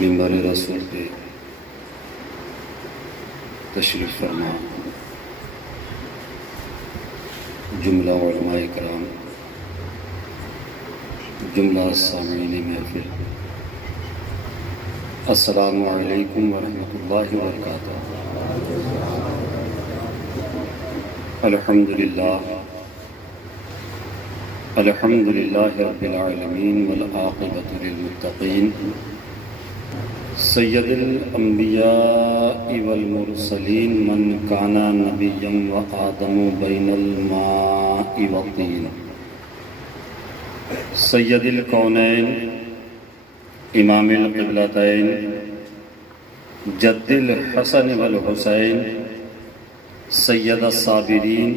منبر رسول پہ تشریف فرما جملہ علماء کرام، جملہ سامعین محفل، السلام علیکم ورحمۃ اللہ وبرکاتہ۔ الحمد للہ رب العالمین والعاقبۃ للمتقین، سید الانبیاء والمرسلین من کان نبیا وآدم بین الماء والطین، سید الکونین امام القبلتین جد الحسن والحسین سید الصابرین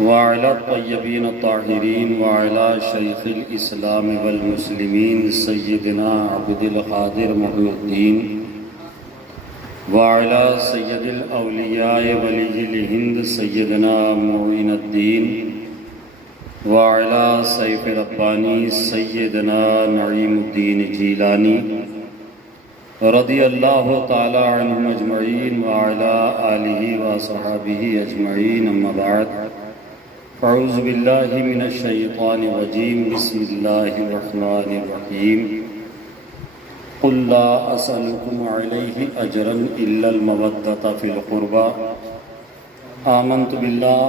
وعلی الطیبین الطاہرین وعلی شیخ الاسلام والمسلمین سیدنا عبد القادر محی الدین وعلی سید الاولیاء ولی الہند سیدنا معین الدین وعلی سیف ربانی سیدنا نعیم الدین جیلانی رضی اللہ تعالی عنہم اجمعین وعلی آلہ وصحابہ اجمعین، اما بعد، اعوذ باللہ من الشیطان الرجیم، بسم اللہ الرحمن الرحیم، قل لا اسألکم علیہ اجرا الا المودۃ فی القربى، آمنت باللہ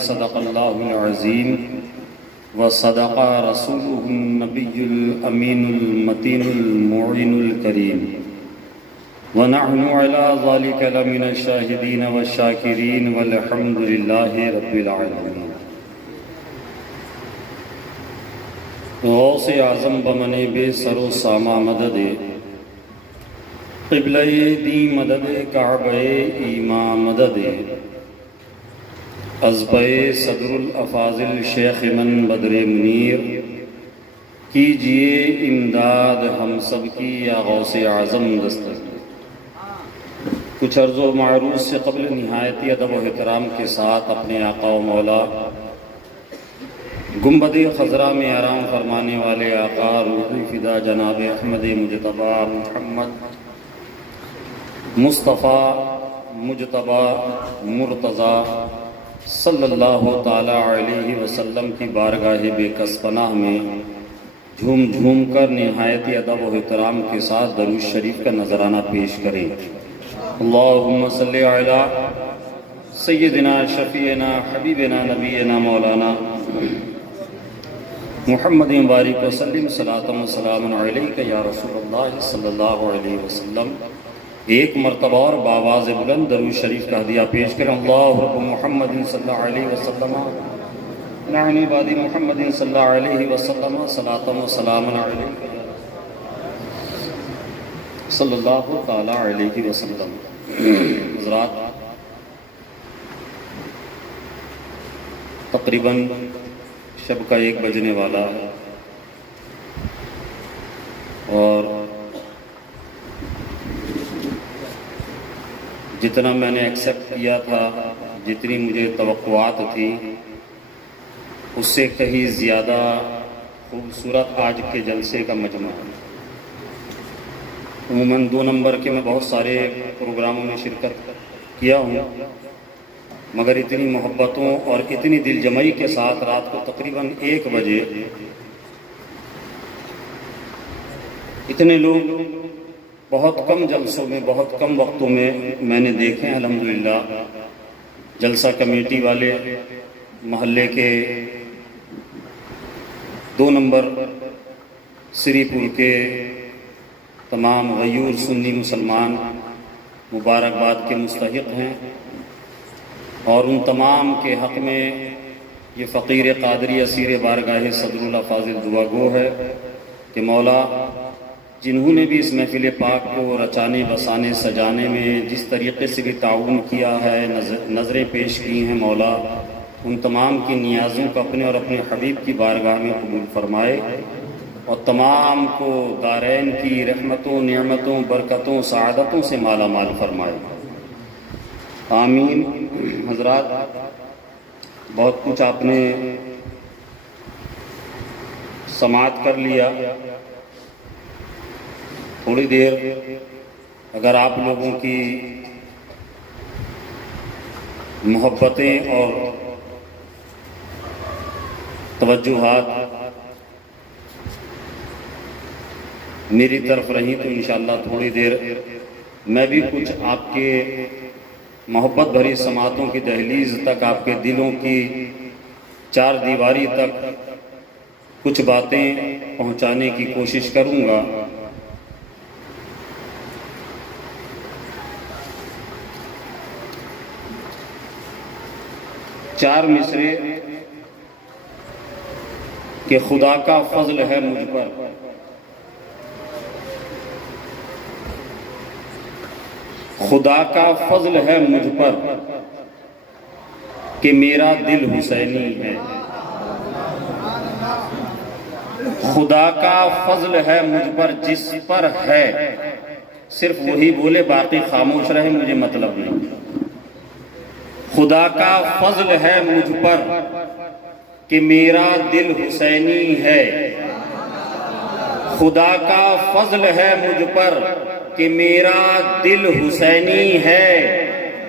صدق اللہ العظیم وصدق رسولہ النبی الامین المتین المعین الکریم، وَنَحْنُ عَلَىٰ ذَلِكَ لَمِنَ الشَّاهِدِينَ وَالشَّاكِرِينَ وَالْحَمْدُ لِلَّهِ رَبِّ الْعَالَمِينَ۔ غوث اعظم بمن بے سر و ساما مدد، قبلہ دی مدد کعبہ ایمان مدد، ازبہ صدر الافاضل شیخ من بدر منیر، کیجئے امداد ہم سب کی یا غوث اعظم دستگیر۔ کچھ عرض و معروض سے قبل نہایتی ادب و احترام کے ساتھ اپنے آقا و مولا گنبد خضرا میں آرام فرمانے والے آقا روح فدا جناب احمد مجتبی محمد مصطفیٰ مجتبی مرتضیٰ صلی اللہ تعالی علیہ وسلم کی بارگاہ بے کس پناہ میں جھوم جھوم کر نہایتی ادب و احترام کے ساتھ درود شریف کا نذرانہ پیش کریں۔ اللہم صلی علی سیدنا شفیعنا حبیبنا نبینا مولانا محمد مبارک وسلم، صلاۃ و سلام علیک یا رسول اللہ صلی اللہ علیہ وسلم۔ ایک مرتبہ اور بآواز بلند درود شریف کا ہدیہ پیش کریں۔ اللہ رب محمد صلی اللہ علیہ وسلم نعن عباد محمد صلی اللہ علیہ وسلم، صلاۃ و سلام علیک صلی اللہ تعالی علیہ وسلم۔ حضرات، تقریباً شب کا 1 بجنے والا ہے اور جتنا میں نے ایکسیپٹ کیا تھا، جتنی مجھے توقعات تھی، اس سے کہیں زیادہ خوبصورت آج کے جلسے کا مجمع ہے۔ عموماً 2 نمبر کے میں بہت سارے پروگراموں میں شرکت کیا ہوں، مگر اتنی محبتوں اور اتنی دل جمعی کے ساتھ رات کو تقریباً 1 بجے اتنے لوگ بہت کم جلسوں میں، بہت کم وقتوں میں میں نے دیکھے ہیں۔ الحمدللہ جلسہ کمیٹی والے، محلے کے 2 نمبر سری پور کے تمام غیور سنی مسلمان مبارکباد کے مستحق ہیں، اور ان تمام کے حق میں یہ فقیر قادری اسیر بارگاہ صدر الافاضل دعا گو ہے کہ مولا جنہوں نے بھی اس محفل پاک کو رچانے بسانے سجانے میں جس طریقے سے بھی تعاون کیا ہے، نظریں پیش کی ہیں، مولا ان تمام کی نیازوں کو اپنے اور اپنے حبیب کی بارگاہ میں قبول فرمائے اور تمام کو دارین کی رحمتوں، نعمتوں، برکتوں، سعادتوں سے مالا مال فرمائے، آمین۔ حضرات، بہت کچھ آپ نے سماعت کر لیا۔ تھوڑی دیر اگر آپ لوگوں کی محبتیں اور توجہات میری طرف رہیں تو انشاءاللہ تھوڑی دیر میں بھی کچھ آپ کے محبت بھری سماعتوں کی دہلیز تک، آپ کے دلوں کی چار دیواری تک کچھ باتیں پہنچانے کی کوشش کروں گا۔ چار مصرے کہ خدا کا فضل ہے مجھ پر، خدا کا فضل ہے مجھ پر کہ میرا دل حسینی ہے، خدا کا فضل ہے مجھ پر جس پر ہے، صرف وہی بولے باقی خاموش رہے، مجھے مطلب نہیں۔ خدا کا فضل ہے مجھ پر کہ میرا دل حسینی ہے، خدا کا فضل ہے مجھ پر کہ میرا دل حسینی ہے،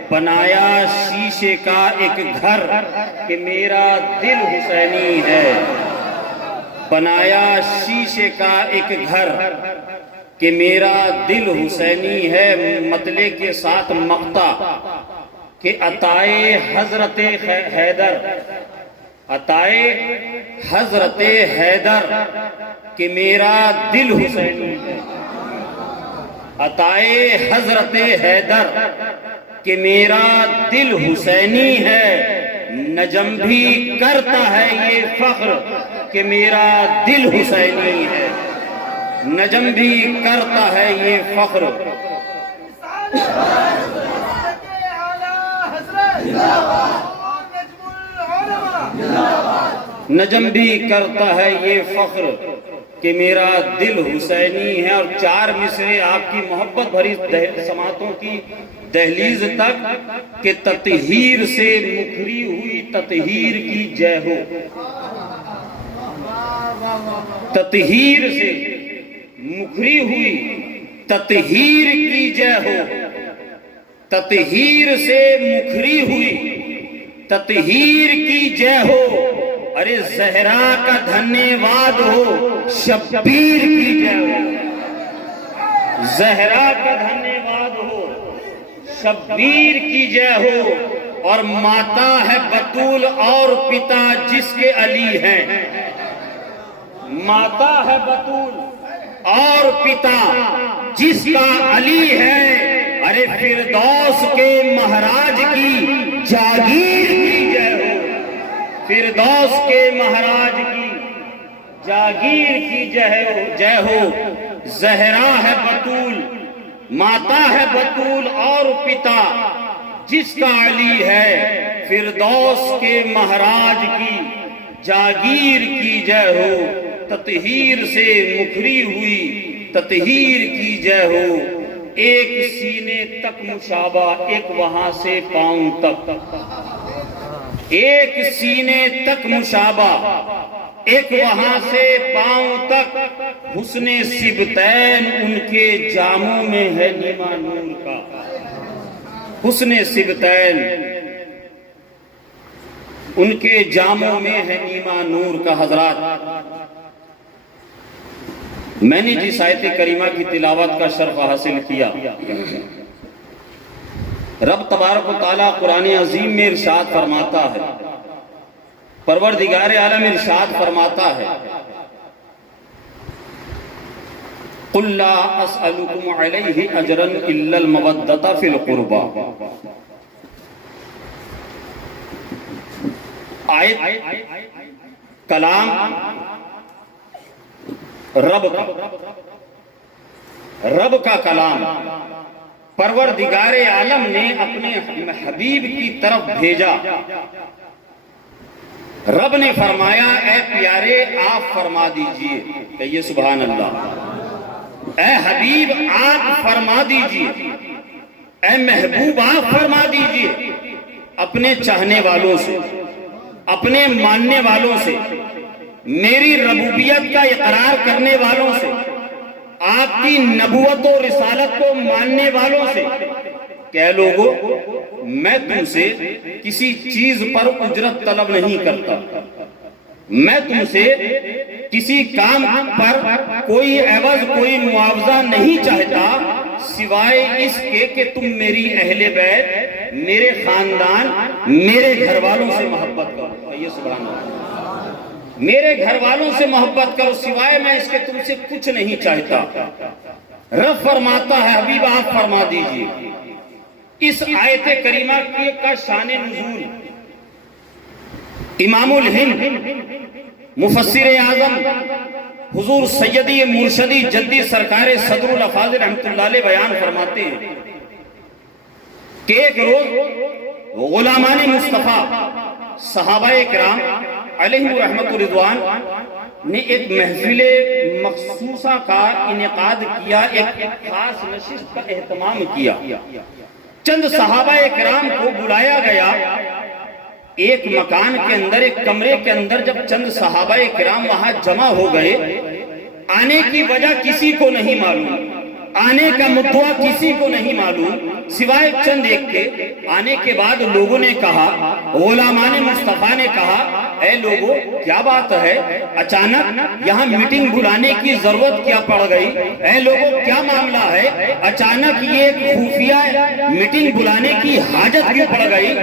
بنایا شیشے کا ایک گھر کہ میرا دل حسینی ہے، بنایا شیشے کا ایک گھر کہ میرا دل حسینی ہے، مطلع کے ساتھ مقطع کہ عطائے حضرت حیدر، عطائے حضرت حیدر کہ میرا دل حسینی ہے، عطائے حضرت حیدر کہ میرا دل حسینی ہے، نجم بھی کرتا ہے یہ فخر کہ میرا دل حسینی ہے، نجم بھی کرتا ہے یہ فخر۔ نجم بھی کرتا ہے یہ فخر کہ میرا دل حسینی ہے۔ اور چار مصرے آپ کی محبت بھری سماعتوں کی دہلیز تک کہ تطہیر سے مکھری ہوئی تطہیر کی جے ہو، تطہیر سے مکھری ہوئی تطہیر کی جے ہو، تطہیر سے مکھری ہوئی تطہیر کی جے ہو، ارے زہرا کا دھنے واد ہو شبیر کی جے ہو، زہرا کا دھنے واد ہو شبیر کی جے ہو، اور ماتا ہے بطول اور پتا جس کے علی ہیں، ماتا ہے بطول اور پتا جس کا علی ہے، ارے فردوس کے مہراج کی جاگیر کی جے ہو، فردوس کے مہراج کی جاگیر کی جے ہو، زہرا ہے بطول، ماتا ہے بطول اور پتا جس کا علی ہے، فردوس کے مہراج کی جاگیر کی جے ہو، تطہیر سے مکھری ہوئی تطہیر کی جے ہو، ایک سینے تک مشابہ ایک وہاں سے پاؤں تک، ایک سینے تک مشابہ ایک وہاں سے پاؤں تک، حسن سبتین ان کے جاموں میں ہے نیما نور کا، حسن سبتین ان کے جاموں میں ہے نیما نور کا۔ حضرات، میں نے جس آیت کریمہ کی تلاوت کا شرف حاصل کیا، رب تبارک و تعالیٰ قرآن عظیم میں ارشاد فرماتا ہے، پروردگار عالم ارشاد فرماتا ہے، قُلْ لَا أَسْأَلُكُمْ عَلَيْهِ أَجْرًا إِلَّا الْمَوَدَّةَ فِي الْقُرْبَى۔ آیت کلام رب کا کلام پروردگار عالم نے اپنے حبیب کی طرف بھیجا، رب نے فرمایا اے پیارے آپ فرما دیجئے، کہیے سبحان اللہ، اے حبیب آپ فرما دیجئے، اے محبوب آپ فرما دیجئے اپنے چاہنے والوں سے، اپنے ماننے والوں سے، میری ربوبیت کا اقرار کرنے والوں سے، آپ کی نبوت و رسالت کو ماننے والوں سے کہ لوگو میں تم سے کسی چیز پر اجرت طلب نہیں کرتا، میں تم سے کسی کام پر کوئی عوض کوئی معاوضہ نہیں چاہتا سوائے اس کے کہ تم میری اہل بیت، میرے خاندان، میرے گھر والوں سے محبت کرو، یہ سبحان اللہ، میرے گھر والوں سے محبت کرو، سوائے میں اس کے تم سے کچھ نہیں چاہتا۔ رب فرماتا ہے حبیب آپ فرما دیجئے۔ اس آیت کریمہ کا شان نزول امام الہند مفسر اعظم حضور سیدی مرشدی جدی سرکار صدر الافاضل رحمت اللہ علیہ بیان فرماتے ہیں کہ ایک روز غلامان مصطفیٰ صحابہ کرام علیہ رحمت رضوان نے ایک محفل مخصوصہ کا انعقاد کیا، ایک خاص نشست کا اہتمام کیا، چند صحابہ کرام کو بلایا گیا، ایک مکان کے اندر ایک کمرے کے اندر جب چند صحابہ کرام وہاں جمع ہو گئے، آنے کی وجہ کسی کو نہیں معلوم، آنے کا مدعا کسی کو نہیں معلوم سوائے چند ایک کے۔ آنے کے بعد لوگوں نے کہا، غلامان مصطفیٰ نے کہا اے لوگوں کیا بات ہے، اچانک یہاں میٹنگ بلانے کی ضرورت کیا پڑ گئی، اے لوگوں کیا معاملہ ہے، اچانک یہ خفیہ میٹنگ بلانے کی حاجت کیوں پڑ گئی؟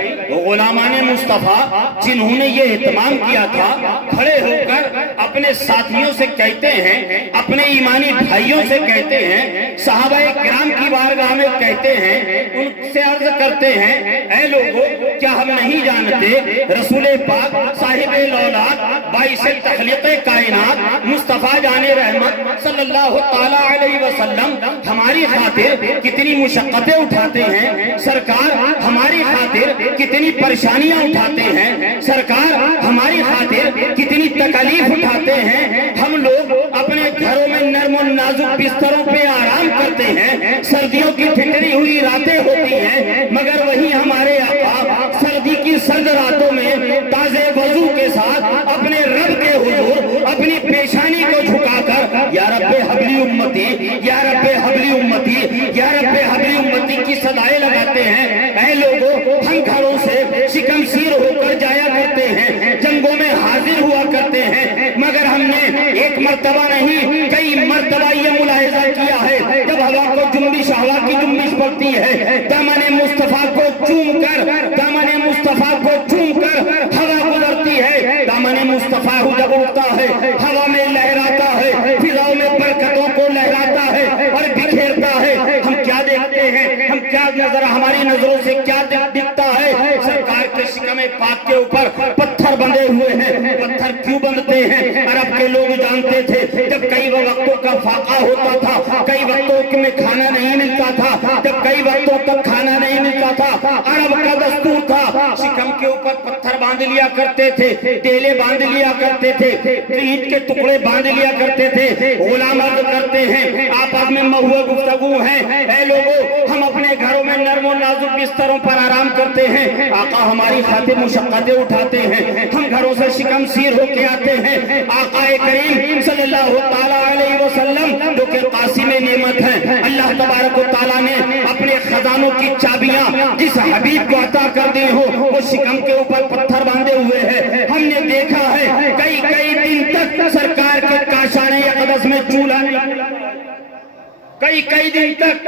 غلامان مصطفیٰ جنہوں نے یہ اہتمام کیا تھا کھڑے ہو کر اپنے ساتھیوں سے کہتے ہیں، اپنے ایمانی بھائیوں سے کہتے ہیں، صحابہ کرام کی بارگاہ میں کہتے ہیں، ان سے عرض کرتے ہیں اے لوگوں کیا ہم نہیں جانتے رسول پاک صاحب الاولاد باعث تخلیق کائنات مصطفیٰ جان رحمت صلی اللہ تعالی علیہ وسلم ہماری خاطر کتنی مشقتیں اٹھاتے ہیں، سرکار ہماری خاطر کتنی پریشانیاں اٹھاتے ہیں، سرکار ہماری خاطر کتنی تکلیف اٹھاتے ہیں، ہم لوگ اپنے گھروں میں نرم و نازک بستروں پہ آرام کرتے ہیں، سردیوں کی ٹھنڈی ہوئی راتیں ہوتی ہیں، مگر وہی ہمارے آقا سردی کی سرد راتوں میں تازے وضو کے ساتھ اپنے رب کے حضور اپنی پیشانی کو جھکا کر یا رب حبلی امتی، یا رب حبلی امتی، یا رب حبلی امتی کی صدائیں لگاتے ہیں۔ اے لوگوں ہم گھروں سے شکم سیر ہو کر جایا کرتے ہیں، جنگوں میں حاضر ہوا کرتے ہیں، مگر ہم نے ایک مرتبہ نہیں کئی مرتبہ یہ ملاحظہ کیا ہے جب ہوا کو جنبش، ہوا کی جنبش پڑتی ہے، دامن مصطفیٰ کو چوم کر، دامن مصطفیٰ کو چوم کر ہوا گزرتی ہے، دامن مصطفیٰ جب اٹھتا ہے ہوا میں لہراتا ہے، فضاؤں میں برکتوں کو لہراتا ہے اور بکھیرتا ہے۔ ہم کیا دیکھتے ہیں، ہم کیا نظر، ہماری نظروں سے کیا دکھتا ہے؟ سرکار کے شکم پاک کے اوپر پتھر بندھے ہوئے ہیں۔ پتھر کیوں بندھتے ہیں؟ عرب کے لوگ جانتے تھے جب کئی وقتوں کا فاقہ ہوتا تھا، کئی وقتوں میں کھانا نہیں ملتا تھا، جب کئی وقتوں تک کھانا نہیں ملتا تھا، عرب کا دستور تھا شکم کے اوپر پتھر باندھ لیا کرتے تھے، ٹیلے باندھ لیا کرتے تھے، اینٹ کے ٹکڑے باندھ لیا کرتے تھے۔ غلام عرض کرتے ہیں آپس میں مہو گفتگو ہیں، اے لوگوں ہم اپنے گھروں میں نرم و نازک بستروں پر آرام کرتے ہیں، آقا ہماری خاطر مشقتیں اٹھاتے ہیں، ہم گھروں سے شکم سیر ہو کے آتے ہیں، آقا کریم صلی اللہ تعالی علیہ وسلم جو کہ قاسم نعمت ہیں، اللہ تبارک و تعالیٰ نے اپنے خزانوں کی چابیاں جس حبیب کو عطا کر دی ہو، وہ شکم کے اوپر پتھر باندھے ہوئے ہیں۔ ہم نے دیکھا ہے کئی کئی دن تک سرکار کے کاشان اقدس میں چولہا کئی دن تک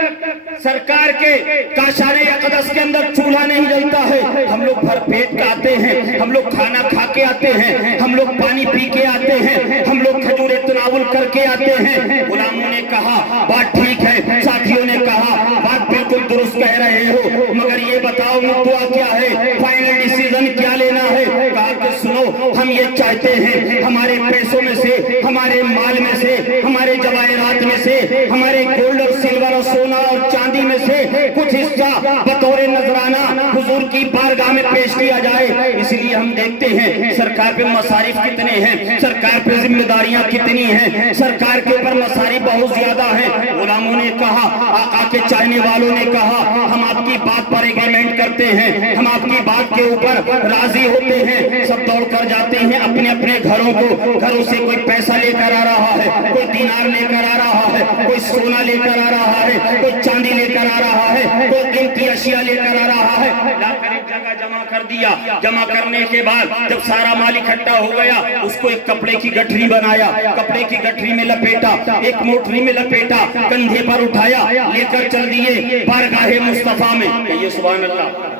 سرکار کے کاشان اقدس کے اندر چولہا نہیں جلتا ہے۔ ہم لوگ بھر پیٹ کے آتے ہیں، ہم لوگ کھانا کھا کے آتے ہیں، ہم لوگ پانی پی کے آتے ہیں، ہم لوگ کھجور تناول کر کے آتے ہیں۔ غلاموں نے کہا بات ٹھیک ہے، ساتھیوں نے کہا بات بالکل درست کہہ رہے ہو، مگر یہ بتاؤ مدعا کیا ہے، فائنل ڈیسیزن کیا لینا ہے؟ کہا کہ سنو ہم یہ چاہتے ہیں ہمارے پیسوں میں سے، ہمارے مال میں سے، ہمارے جواہرات میں سے، ہمارے گولڈ اور سلور اور سونا اور چاندی میں سے کچھ حصہ بطور نذرانہ حضور کی بارگاہ میں پیش کیا جائے. اس لیے ہم دیکھتے ہیں سرکار پہ مصارف کتنے ہیں, سرکار پہ ذمہ داریاں کتنی ہیں, سرکار کے اوپر مصارف بہت زیادہ ہیں. غلاموں نے کہا, آقا کے چاہنے والوں نے کہا, ہم آپ کی بات پر ایگریمنٹ کرتے ہیں, ہم آپ کی بات کے اوپر راضی ہوتے ہیں. سب دوڑ کر جاتے ہیں اپنے اپنے گھروں کو. گھروں سے کوئی پیسہ لے کر آ رہا ہے, کوئی دینار لے کر آ رہا ہے, کوئی سونا لے کر آ رہا ہے, کوئی چاندی لے کر آ رہا ہے, کوئی قیمتی اشیاء لے کر آ رہا ہے. لا کر ایک جگہ جمع کر دیا. جمع کرنے کے بعد جب سارا مال اکٹھا ہو گیا, اس کو ایک کپڑے کی گٹھری بنایا, کپڑے کی گٹھری میں لپیٹا, ایک موٹری میں لپیٹا, کندھے پر اٹھایا, لے کر چل دیے بارگاہ مصطفیٰ میں. یہ سبحان اللہ,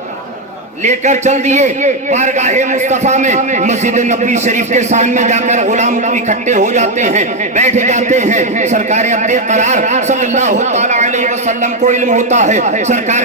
لے کر چل دیے بارگاہ مصطفیٰ میں. مسجد نبوی شریف کے سامنے جا کر غلام اکٹھے ہو جاتے ہیں, بیٹھ جاتے ہیں. سرکار عبد قرار صلی اللہ تعالی علیہ وسلم کو علم ہوتا ہے سرکار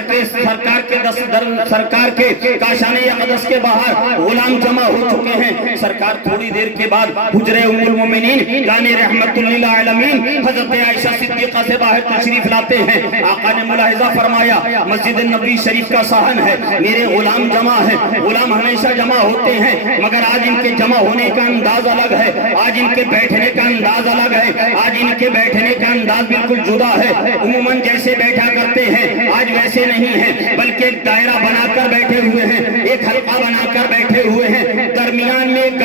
کے کاشان اقدس کے باہر غلام جمع ہو چکے ہیں. سرکار تھوڑی دیر کے بعد حجرہ ام المومنین جان رحمت للعالمین حضرت عائشہ صدیقہ سے باہر تشریف لاتے ہیں. آقا نے ملاحظہ فرمایا, مسجد نبوی شریف کا صحن ہے, میرے غلام جمع ہے. غلام ہمیشہ جمع ہوتے ہیں, مگر آج ان کے جمع ہونے کا انداز الگ ہے, آج ان کے بیٹھنے کا انداز الگ ہے, آج ان کے بیٹھنے کا انداز بالکل جدا ہے. عموماً جیسے بیٹھا کرتے ہیں آج ویسے نہیں ہے, بلکہ ایک دائرہ بنا کر بیٹھے ہوئے ہیں, ایک حلقہ بنا کر بیٹھے ہوئے ہیں. درمیان میں ایک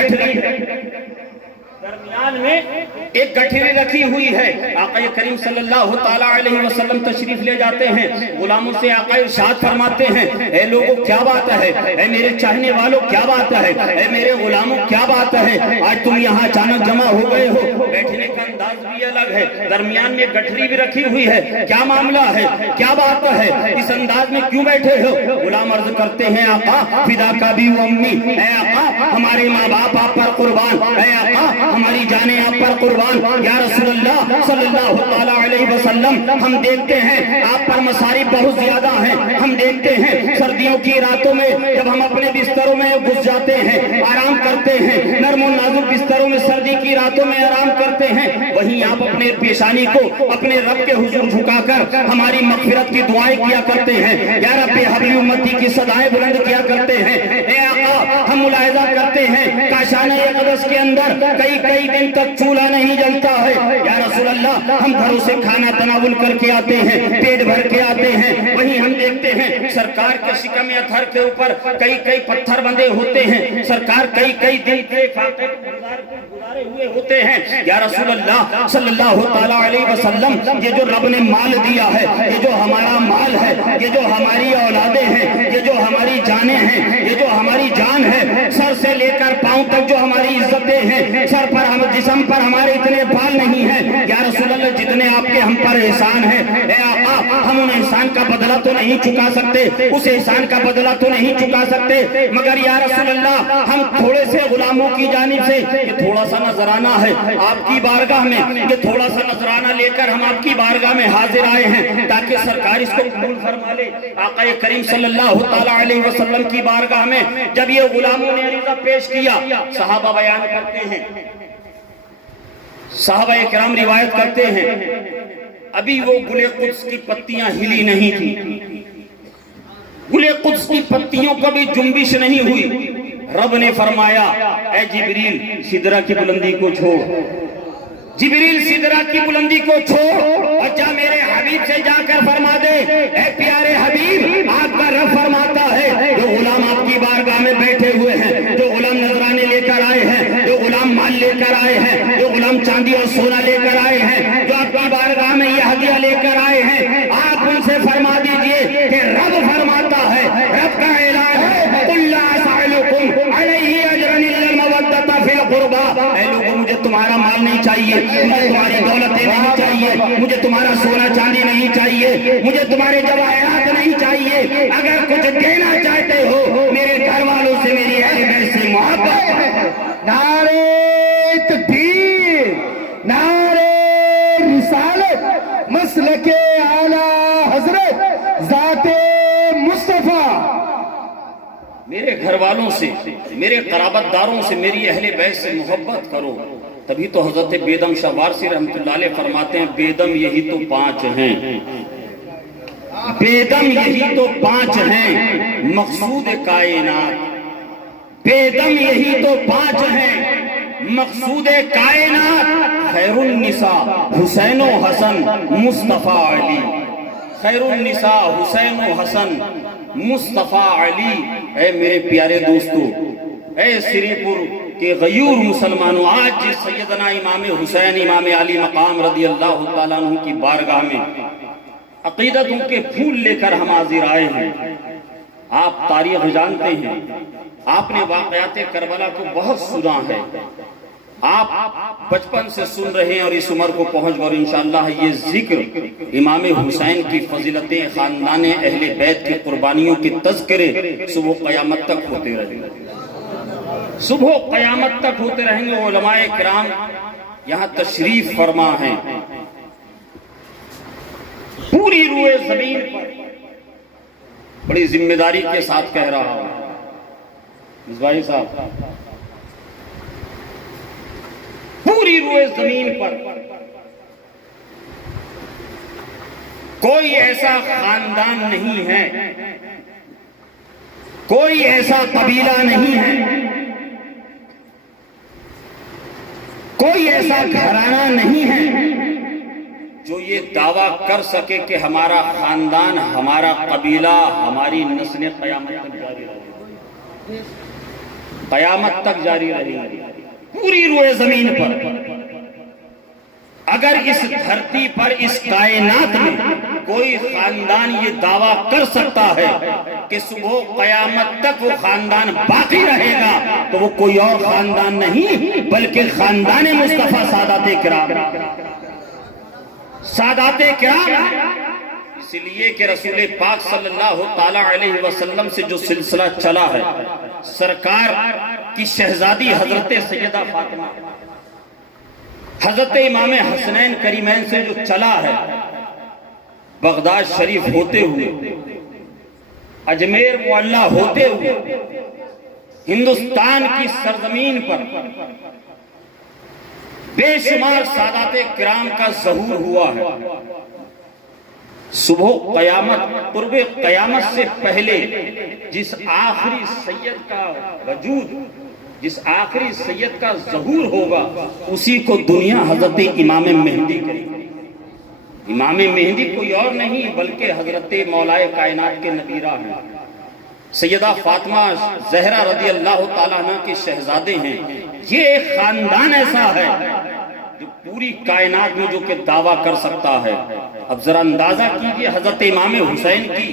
گٹھری رکھی ہوئی ہے. آقا کریم صلی اللہ تعالی علیہ وسلم تشریف لے جاتے ہیں. غلاموں سے آقا ارشاد فرماتے ہیں, اے لوگوں کیا بات ہے, اے میرے چاہنے والوں کیا بات ہے, اے میرے غلاموں کیا بات ہے, آج تم یہاں اچانک جمع ہو گئے ہو. بیٹھنے کا انداز بھی الگ ہے, درمیان میں گٹھری بھی رکھی ہوئی ہے, کیا معاملہ ہے, کیا بات ہے, اس انداز میں کیوں بیٹھے ہو؟ غلام عرض کرتے ہیں, آقا فدا کا بھی امی, اے آقا ہمارے ماں باپ آپ پر قربان, اے آقا ہماری جانیں آپ پر قربان. یا رسول اللہ صلی اللہ تعالی علیہ وسلم, ہم دیکھتے ہیں آپ پر مصارف بہت زیادہ ہیں. ہم دیکھتے ہیں سردیوں کی راتوں میں جب ہم اپنے بستروں میں گھس جاتے ہیں, آرام کرتے ہیں, نرم و نازک بستروں میں سردی کی راتوں میں آرام کرتے ہیں, وہیں آپ اپنے پیشانی کو اپنے رب کے حضور جھکا کر ہماری مغفرت کی دعائیں کیا کرتے ہیں. یا رب حبلی امتی کی صدائیں بلند کیا کرتے ہیں. اے آقا ہم ملاحظہ کرتے ہیں کاشان اقدس کے اندر کئی دن تک چولہا نہیں جلتا ہے. یا رسول اللہ ہم گھروں سے کھانا تناول کر کے آتے ہیں, پیٹ بھر کے آتے ہیں, وہیں ہم دیکھتے ہیں سرکار کے شکم اتھر کے اوپر کئی پتھر بندے ہوتے ہیں. سرکار کئی دن کے گزارے ہوئے ہوتے ہیں. یا رسول اللہ صلی اللہ تعالی علیہ وسلم, یہ جو رب نے مال دیا ہے, یہ جو ہمارا مال ہے, یہ جو ہماری اولادیں ہیں, یہ جو ہماری جانیں ہیں, یہ جو ہماری جان ہے, سر سے لے کر پاؤں تک جو ہماری عزتیں ہیں, سر پر جسم پر ہمارے اتنے بال نہیں ہیں. یا رسول اللہ جتنے آپ کے ہم پر احسان ہے, اے آقا ہم ان احسان کا بدلہ تو نہیں چکا سکتے, اس احسان کا بدلہ تو نہیں چکا سکتے, مگر یا رسول اللہ ہم تھوڑے سے غلاموں کی جانب سے یہ تھوڑا سا نذرانہ ہے آپ کی بارگاہ میں, یہ تھوڑا سا نذرانہ لے کر ہم آپ کی بارگاہ میں حاضر آئے ہیں تاکہ سرکار اس کو قبول فرما لے. آقا کریم صلی اللہ تعالی علیہ وسلم کی بارگاہ میں جب یہ غلاموں نے عریضہ پیش کیا, صحابہ بیان کرتے ہیں, صحابہ کرام روایت کرتے ہیں, ابھی وہ گل قدس کی پتیاں ہلی نہیں تھی, گل قدس کی پتیوں کا بھی جنبش نہیں ہوئی. رب نے فرمایا, اے جبریل سدرہ کی بلندی کو چھوڑ, جبریل سدرہ کی بلندی کو چھوڑ اور جا میرے حبیب سے جا کر فرما دے, اے پیارے حبیب آپ کا رب فرماتا ہے جو غلام آپ کی بارگاہ میں بیٹھے ہوئے ہیں, جو غلام نذرانے لے کر آئے ہیں, جو غلام مال لے کر آئے ہیں, جو غلام چاندی اور سونا لے کر آئے ہیں, جو آپ کی بارگاہ میں یہ ہدیہ لے کر آئے ہیں, آپ ان سے فرما دیجئے کہ رب فرماتا ہے, رب کا اعلان ہے, قُلْ لَا أَسْأَلُكُمْ عَلَيْهِ أَجْرًا إِلَّا الْمَوَدَّةَ فِي الْقُرْبَى. اے لوگوں مجھے تمہارا مال نہیں چاہیے, مجھے تمہاری دولتیں نہیں چاہیے, مجھے تمہارا سونا چاندی نہیں چاہیے, مجھے تمہارے جواہرات نہیں چاہیے. اگر کچھ دینا چاہتے ہو میرے گھر والوں سے, میری اہل بیت سے محبت ہے. نعرہ تکبیر, نعرہ رسالت, مسلک اعلیٰ حضرت ذات مصطفیٰ. میرے گھر والوں سے, میرے قرابت داروں سے, میری اہل بیت سے محبت کرو. تبھی تو حضرت بیدم شاہ وارسی رحمت اللہ علیہ فرماتے ہیں, بیدم یہی تو 5 ہیں, بیدم یہی تو پانچ ہیں مقصود کائنات، بیدم یہی تو پانچ ہیں مقصود کائنات، خیر النساء حسین و حسن مصطفیٰ علی، خیر النساء حسین و حسن مصطفیٰ علی۔ اے میرے پیارے دوستو، اے سری پور کے غیور مسلمانوں، آج جس سیدنا امام حسین امام علی مقام رضی اللہ تعالیٰ عنہ کی بارگاہ میں عقیدتوں کے پھول لے کر ہم حاضر آئے ہیں، آپ تاریخ جانتے ہیں، آپ نے واقعات کربلا کو بہت سنا ہے، آپ بچپن سے سن رہے ہیں اور اس عمر کو پہنچ گئے، اور انشاءاللہ یہ ذکر امام حسین کی فضیلتیں، خاندان اہل بیت کی قربانیوں کے تذکرے صبح قیامت تک ہوتے رہیں گے، صبح قیامت تک ہوتے رہیں گے۔ علماء کرام یہاں تشریف فرما ہیں، پوری روئے زمین پر، بڑی ذمہ داری کے ساتھ کہہ رہا ہوں مصباحی صاحب، پوری روئے زمین پر کوئی ایسا خاندان نہیں ہے، کوئی ایسا قبیلہ نہیں ہے، کوئی ایسا گھرانہ نہیں ہے جو یہ دعویٰ کر سکے کہ ہمارا خاندان، ہمارا قبیلہ، ہماری نسلیں قیامت تک جاری رہے گی، قیامت تک جاری رہے گی پوری روئے زمین پر۔ اگر اس دھرتی پر، اس کائنات میں کوئی خاندان یہ دعویٰ کر سکتا ہے کہ صبح قیامت تک وہ خاندان باقی رہے گا، تو وہ کوئی اور خاندان نہیں بلکہ خاندان مصطفیٰ سادات کرام، سادات کرام۔ اس لیے کہ رسول پاک صلی اللہ تعالیٰ علیہ وسلم سے جو سلسلہ چلا ہے، سرکار کی شہزادی حضرت سیدہ فاطمہ، حضرت امام حسنین کریمین سے جو چلا ہے، بغداد شریف ہوتے ہوئے، اجمیر معلیٰ ہوتے ہوئے، ہندوستان کی سرزمین پر بے شمار سادات کرام کا ظہور ہوا ہے۔ صبح قیامت، قرب قیامت سے پہلے جس آخری سید کا وجود، جس آخری سید کا ظہور ہوگا، اسی کو دنیا حضرت امام مہدی کرے گی۔ امام مہدی کوئی اور نہیں بلکہ حضرت مولائے کائنات کے نبیرہ ہیں، سیدہ فاطمہ زہرا رضی اللہ تعالیٰ عنہ کے شہزادے ہیں۔ یہ ایک خاندان ایسا ہے جو پوری کائنات میں جو کہ دعویٰ کر سکتا ہے۔ اب ذرا اندازہ کیجئے، حضرت امام حسین کی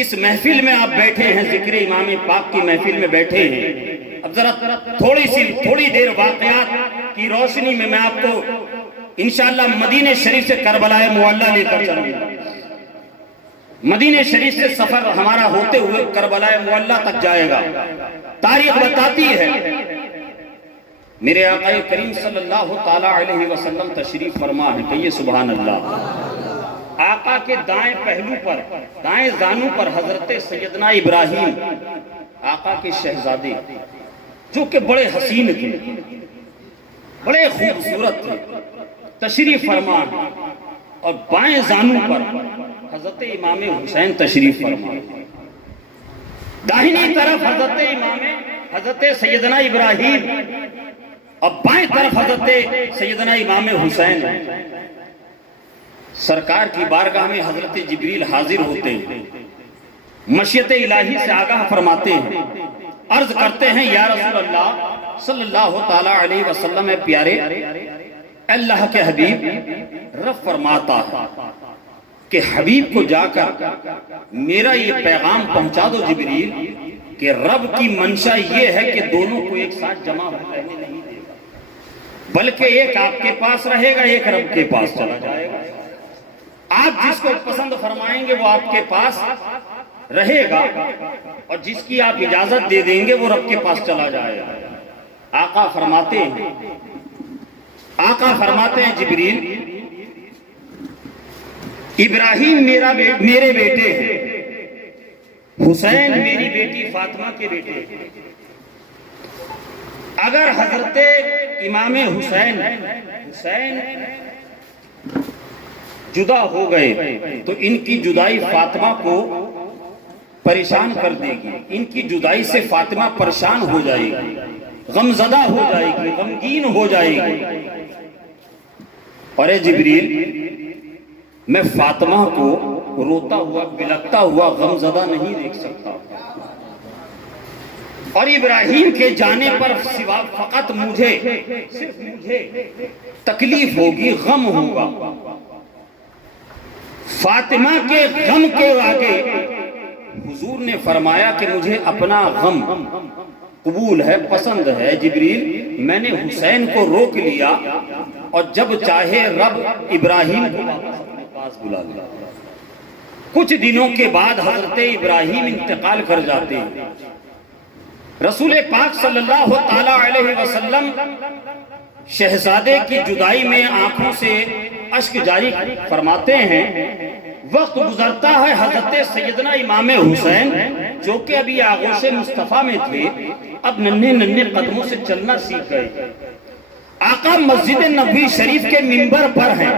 اس محفل میں آپ بیٹھے ہیں، ذکر امام پاک کی محفل میں بیٹھے ہیں۔ اب ذرا تھوڑی دیر واقعات کی روشنی میں میں آپ کو انشاءاللہ مدینہ شریف سے کربلا معلیٰ لے کر چلوں گا۔ مدینہ شریف سے سفر ہمارا ہوتے ہوئے کربلا معلیٰ تک جائے گا۔ تاریخ بتاتی ہے، میرے آقا کریم صلی اللہ تعالیٰ علیہ وسلم تشریف فرما ہے، کہیے سبحان اللہ۔ آقا کے دائیں پہلو پر، دائیں زانوں پر حضرت سیدنا ابراہیم، آقا کے شہزادے، جو کہ بڑے حسین تھے، بڑے خوبصورت تھے، تشریف فرما ہے، اور بائیں زانوں پر حضرت امام حسین تشریف فرما ہے۔ داہنی طرف حضرت سیدنا ابراہیم اور بائیں طرف حضرت سیدنا امام حسین۔ سرکار کی بارگاہ میں حضرت جبریل حاضر ہوتے ہیں، مشیت الہی سے آگاہ فرماتے ہیں، عرض کرتے ہیں یا رسول اللہ صلی اللہ تعالیٰ علیہ وسلم، پیارے اللہ کے حبیب، رب فرماتا ہے کہ حبیب کو جا کر میرا یہ پیغام پہنچا دو جبریل کہ رب کی منشا یہ ہے کہ دونوں کو ایک ساتھ جمع رہنے نہیں دے گا، بلکہ ایک آپ کے پاس رہے گا، ایک رب کے پاس چلا جائے گا۔ آپ جس کو پسند فرمائیں گے وہ آپ کے پاس رہے گا، اور جس کی آپ اجازت دے دیں گے وہ رب کے پاس چلا جائے گا۔ آقا فرماتے ہیں جبریل، ابراہیم میرے بیٹے ہیں، حسین میری بیٹی فاطمہ کے بیٹے ہیں۔ اگر حضرت امام حسین جدا ہو گئے تو ان کی جدائی فاطمہ کو پریشان کر دے گی، ان کی جدائی سے فاطمہ پریشان ہو جائے گی، غمزدہ ہو جائے گی، غمگین ہو جائے گی۔ اور اے جبریل، میں فاطمہ کو روتا ہوا بلکتا ہوا غمزدہ نہیں دیکھ سکتا، اور ابراہیم کے جانے پر سوا فقط مجھے، صرف مجھے تکلیف ہوگی، غم ہوگا۔ فاطمہ کے غم کے آگے حضور نے فرمایا کہ مجھے اپنا غم قبول ہے، پسند ہے جبریل، میں نے حسین کو روک لیا، اور جب چاہے رب ابراہیم کو اپنے پاس بلا لیا۔ کچھ دنوں کے بعد حضرت ابراہیم انتقال کر جاتے ہیں۔ رسول پاک صلی اللہ تعالی علیہ وسلم شہزادے کی جدائی میں آنکھوں سے اشک جاری فرماتے ہیں۔ وقت گزرتا ہے، حضرت سیدنا امام حسین جو کہ ابھی آغوش مصطفیٰ میں تھے، اب ننھے ننھے قدموں سے چلنا سیکھ گئے۔ آقا مسجد نبوی شریف کے منبر پر ہیں۔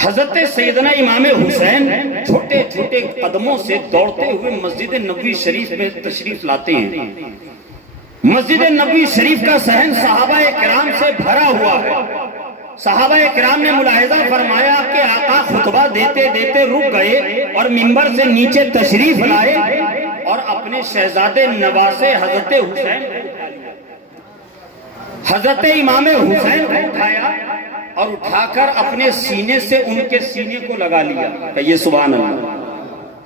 حضرت سیدنا امام حسین چھوٹے چھوٹے قدموں سے دوڑتے ہوئے مسجد نبوی شریف میں تشریف لاتے ہیں۔ مسجد نبوی شریف کا صحن صحابہ کرام سے بھرا ہوا ہے۔ صحابہ کرام نے ملاحظہ فرمایا کہ آقا خطبہ دیتے دیتے رک گئے اور منبر سے نیچے تشریف لائے اور اپنے شہزادے نواسے حضرت حسین حضرت امام حسین کو اٹھایا اور اٹھا کر اپنے سینے سے ان کے سینے کو لگا لیا۔ کہیے سبحان اللہ۔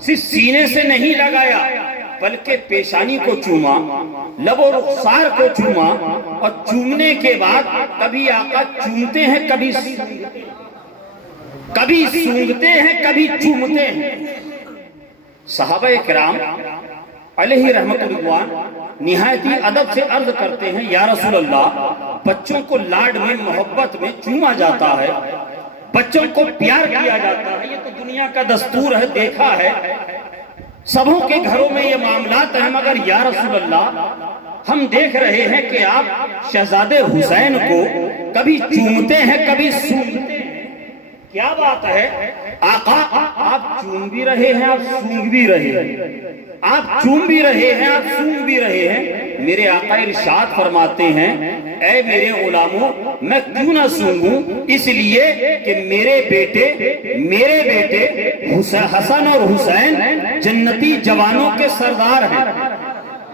صرف سینے سے نہیں لگایا بلکہ پیشانی کو چوما، لب و رخسار کو چوما، اور چومنے کے بعد کبھی آقا چومتے ہیں، کبھی سونگھتے ہیں، کبھی چومتے ہیں۔ صحابہ کرام علیہ رحمت رضوان نہایت ادب سے عرض کرتے ہیں، یا رسول اللہ، بچوں کو لاڈ میں محبت میں چوما جاتا ہے، بچوں کو پیار کیا جاتا ہے، یہ تو دنیا کا دستور ہے، دیکھا ہے، سبوں کے گھروں میں یہ معاملات ہیں، مگر یا رسول اللہ ہم دیکھ رہے ہیں کہ آپ شہزادے حسین کو کبھی چومتے ہیں، کبھی سونگتے ہیں، کیا بات ہے؟ آقا آپ چوم بھی رہے ہیں، آپ سونگ بھی رہے ہیں، آپ چوم بھی رہے ہیں، آپ سونگ بھی رہے ہیں۔ میرے آقا ارشاد فرماتے ہیں، اے میرے غلاموں، میں کیوں نہ سونگوں؟ اس لیے کہ میرے بیٹے حسن اور حسین جنتی جوانوں کے سردار ہیں۔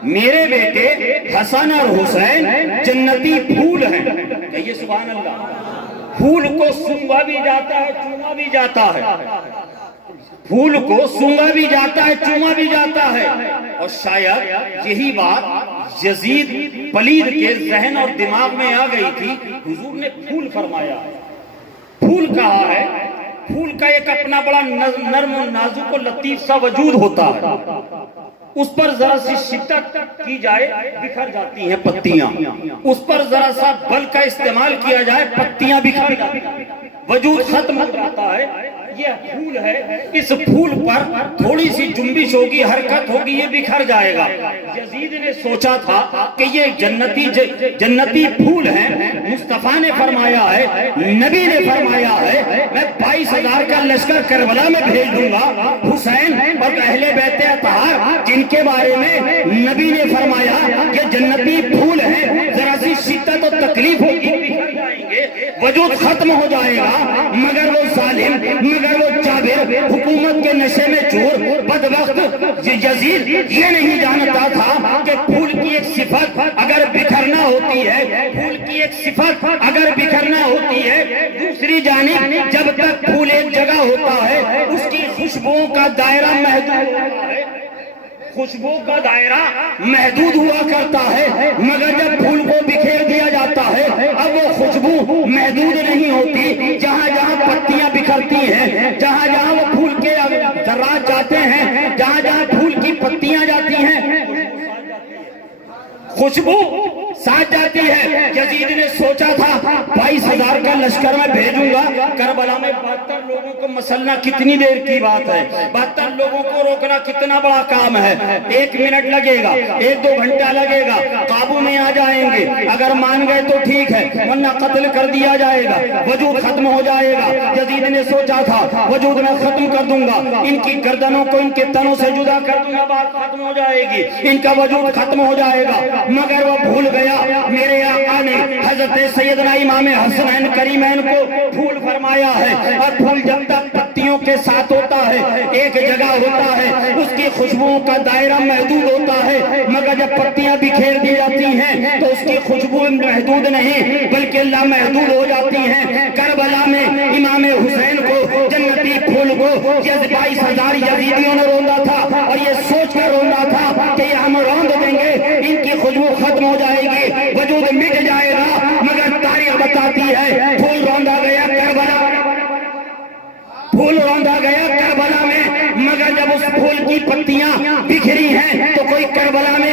میرے بیٹے حسن اور حسین جنتی پھول ہیں۔ کہیے سبحان اللہ۔ پھول کو سونگا بھی جاتا ہے، چوما بھی جاتا ہے، پھول کو سونگا بھی جاتا ہے، چوما بھی جاتا ہے۔ اور شاید یہی بات یزید پلید کے ذہن اور دماغ میں آ گئی تھی، حضور نے پھول فرمایا، پھول کہا ہے۔ پھول کا ایک اپنا بڑا نرم و نازک و لطیف سا وجود ہوتا ہے، اس پر ذرا سی شدت کی جائے بکھر جاتی ہیں پتیاں، اس پر ذرا سا بل کا استعمال کیا جائے پتیاں بکھر جاتی ہیں، وجود ختم ہو جاتا ہے۔ یہ پھول ہے، اس پھول پر تھوڑی سی جنبش ہوگی، حرکت ہوگی، یہ بکھر جائے گا۔ یزید نے سوچا تھا کہ یہ جنتی پھول ہیں، مصطفیٰ نے فرمایا ہے، نبی نے فرمایا ہے، میں 22,000 کا لشکر کربلا میں بھیج دوں گا۔ حسین اور اہل بیت اطہار جن کے بارے میں نبی نے فرمایا یہ جنتی پھول ہیں، ذرا سی شدت اور تکلیف ہوگی، بکھر جائیں گے، وجود ختم ہو جائے گا، مگر وہ ظالم، مگر وہ جابر، حکومت کے نشے میں چور بدبخت یزید یہ نہیں جانتا تھا کہ پھول کی ایک صفت اگر بکھرنا ہوتی ہے، پھول کی ایک صفت اگر بکھرنا ہوتی ہے، دوسری جانب جب تک پھول ایک جگہ ہوتا ہے اس کی خوشبوؤں کا دائرہ محدود ہوتا ہے، خوشبو کا دائرہ محدود ہوا کرتا ہے، مگر جب پھول کو بکھیر دیا جاتا ہے اب وہ خوشبو محدود نہیں ہوتی۔ جہاں جہاں پتیاں بکھرتی ہیں، جہاں جہاں وہ پھول کے ذرات جاتے ہیں، جہاں جہاں پھول کی پتیاں جاتی ہیں، خوشبو ساتھ جاتی ہے۔ یزید نے سوچا تھا 22,000 کا لشکر میں بھیجوں گا، کربلا میں 72 لوگوں کو مسلنا کتنی دیر کی بات ہے، 72 لوگوں کو روکنا کتنا بڑا کام ہے، 1 منٹ لگے گا، 1-2 گھنٹہ لگے گا، قابو میں آ جائیں گے، اگر مان گئے تو ٹھیک ہے ورنہ قتل کر دیا جائے گا، وجود ختم ہو جائے گا۔ یزید نے سوچا تھا وجود میں ختم کر دوں گا، ان کی گردنوں کو ان کے تنوں سے جدا کر دوں گا، بات ختم ہو جائے گی، ان کا وجود ختم ہو جائے گا۔ مگر وہ بھول گیا میرے آقا نے حضرت سیدنا امام حسنین کریمین کو پھول فرمایا ہے، اور پھول جب تک پتیوں کے ساتھ ہوتا ہے ایک جگہ ہوتا ہے، اس کی خوشبوؤں کا دائرہ محدود ہوتا ہے، مگر جب پتیاں بکھیر دی جاتی ہیں تو اس کی خوشبو محدود نہیں بلکہ لامحدود ہو جاتی ہیں۔ کربلا میں امام حسین کو جنتی پھول کو 22,000 یزیدیوں نے روندا تھا، اور یہ سوچ کر روندا تھا کہ یہ ہم روند دیں گے، ان کی خوشبو ختم ہو جائے گی، وجود مٹ جائے گا، مگر تاریخ بتاتی ہے پھول روندا گیا کربلا، پھول روندا گیا کربلا میں، مگر جب اس پھول کی پتیاں بکھری ہیں تو کوئی کربلا میں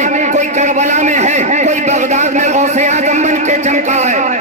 ہے، کوئی بغداد میں غوث اعظم بن کے چمکا ہے،